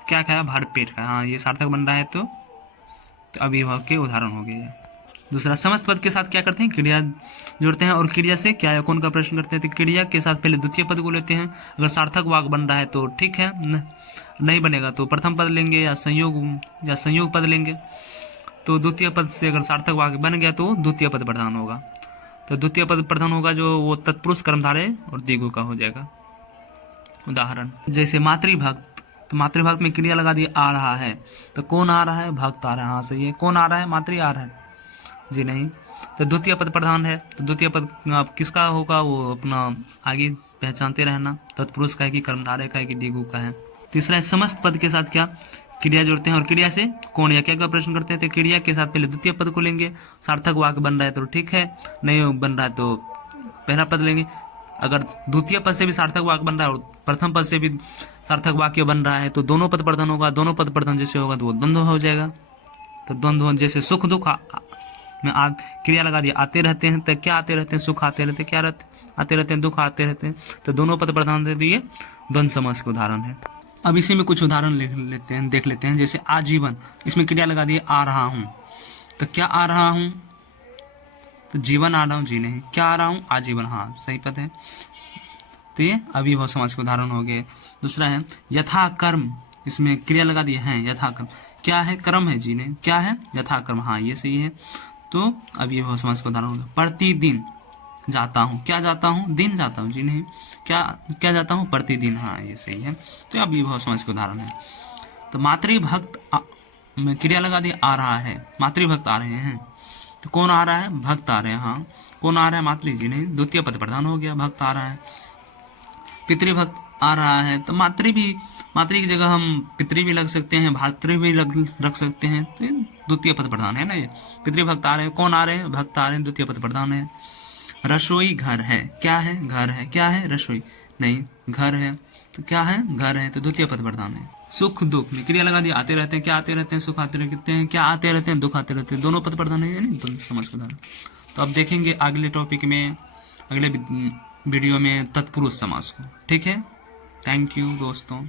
क्या खाया, भर पेट खाया, हाँ ये सार्थक बन रहा है, तो अवयवी भाव के उदाहरण हो गए। दूसरा, समस्त पद के साथ क्या करते हैं, क्रिया जोड़ते हैं, और क्रिया से क्या या कौन का प्रश्न करते हैं। तो क्रिया के साथ पहले द्वितीय पद को लेते हैं, अगर सार्थक वाक्य बन रहा है तो ठीक है, नहीं बनेगा तो प्रथम पद लेंगे या संयोग पद लेंगे। तो द्वितीय पद से अगर सार्थक वाक्य बन गया तो द्वितीय पद प्रधान होगा। तो द्वितीय पद प्रधान होगा जो वो तत्पुरुष, कर्मधारय और द्विगु का हो जाएगा। उदाहरण जैसे मातृभक्त, तो मातृभक्त में क्रिया लगा दी, आ रहा है, तो कौन आ रहा है, भक्त आ रहा है, हाँ सही है। कौन आ रहा है, मातृ आ रहा है जी नहीं। तो द्वितीय पद प्रधान है, तो द्वितीय पद किसका होगा, वो अपना आगे पहचानते रहना, तत्पुरुष का है कि कर्मधारय का है कि द्विगु का है। तीसरा है समस्त पद के साथ क्या क्रिया जोड़ते हैं, और क्रिया से कौन या क्या का प्रश्न करते हैं। तो क्रिया के साथ पहले द्वितीय पद को लेंगे, सार्थक वाक्य बन रहा है तो ठीक है, नहीं बन रहा है तो पहला पद लेंगे। अगर द्वितीय पद से भी सार्थक वाक्य बन रहा है और प्रथम पद से भी सार्थक वाक्य बन रहा है तो दोनों पद प्रधान होगा। दोनों पद प्रधान जैसे होगा तो वो द्वंद्व हो जाएगा। तो द्वंद्व जैसे सुख दुख में क्रिया लगा दिया, आते रहते हैं, तो क्या आते रहते हैं, सुख आते रहते हैं, क्या आते रहते हैं, दुख आते रहते हैं। तो दोनों पद प्रधान दे दिए, द्वंद्व समास के उदाहरण है। अब इसी में कुछ उदाहरण देख लेते हैं। जैसे आजीवन, इसमें क्रिया लगा दिए, आ रहा हूँ, तो क्या आ रहा हूँ, तो जीवन आ रहा हूँ जी नहीं। क्या आ रहा हूँ, आजीवन, हाँ सही पद है। तो ये अवयवी भाव समास के उदाहरण हो गए। दूसरा है यथा कर्म, इसमें क्रिया लगा दिए हैं, यथा कर्म, क्या है, कर्म है जी नहीं। क्या है, यथा कर्म, हाँ ये सही है। तो अव्ययभाव समास का उदाहरण होगा प्रतिदिन जाता हूँ, क्या जाता हूँ, दिन जाता हूँ जी नहीं, क्या क्या जाता हूँ, प्रतिदिन, हाँ ये सही है। तो अव्ययभाव समास का उदाहरण है। तो मातृभक्त में क्रिया लगा दी आ रहा है, मातृभक्त आ रहे हैं, तो कौन आ रहा है, भक्त आ रहे हैं, हाँ कौन आ रहा है, मातृ जी नहीं, द्वितीय पद प्रधान हो गया, भक्त आ रहा है। पितृभक्त आ रहा है, तो मातृ भी, मातृ की जगह हम पितृ भी लग सकते हैं, भातृ भी रख सकते हैं, तो ये द्वितीय पद प्रधान है ना। ये पितृभक्त आ रहे हैं, कौन आ रहे हैं, भक्त आ रहे हैं, द्वितीय पद प्रधान है। रसोई घर है, क्या है, घर है, क्या है, रसोई नहीं, घर है, तो क्या है, घर है, तो द्वितीय पद प्रधान है। सुख दुख में क्रिया लगा दी आते रहते हैं, क्या आते रहते हैं, सुख आते रहते हैं, क्या आते रहते हैं, दुख आते रहते हैं, दोनों पद प्रधान है, यानी दोनों समास का उदाहरण। तो अब देखेंगे अगले टॉपिक में, अगले वीडियो में तत्पुरुष समास को, ठीक है। थैंक यू दोस्तों।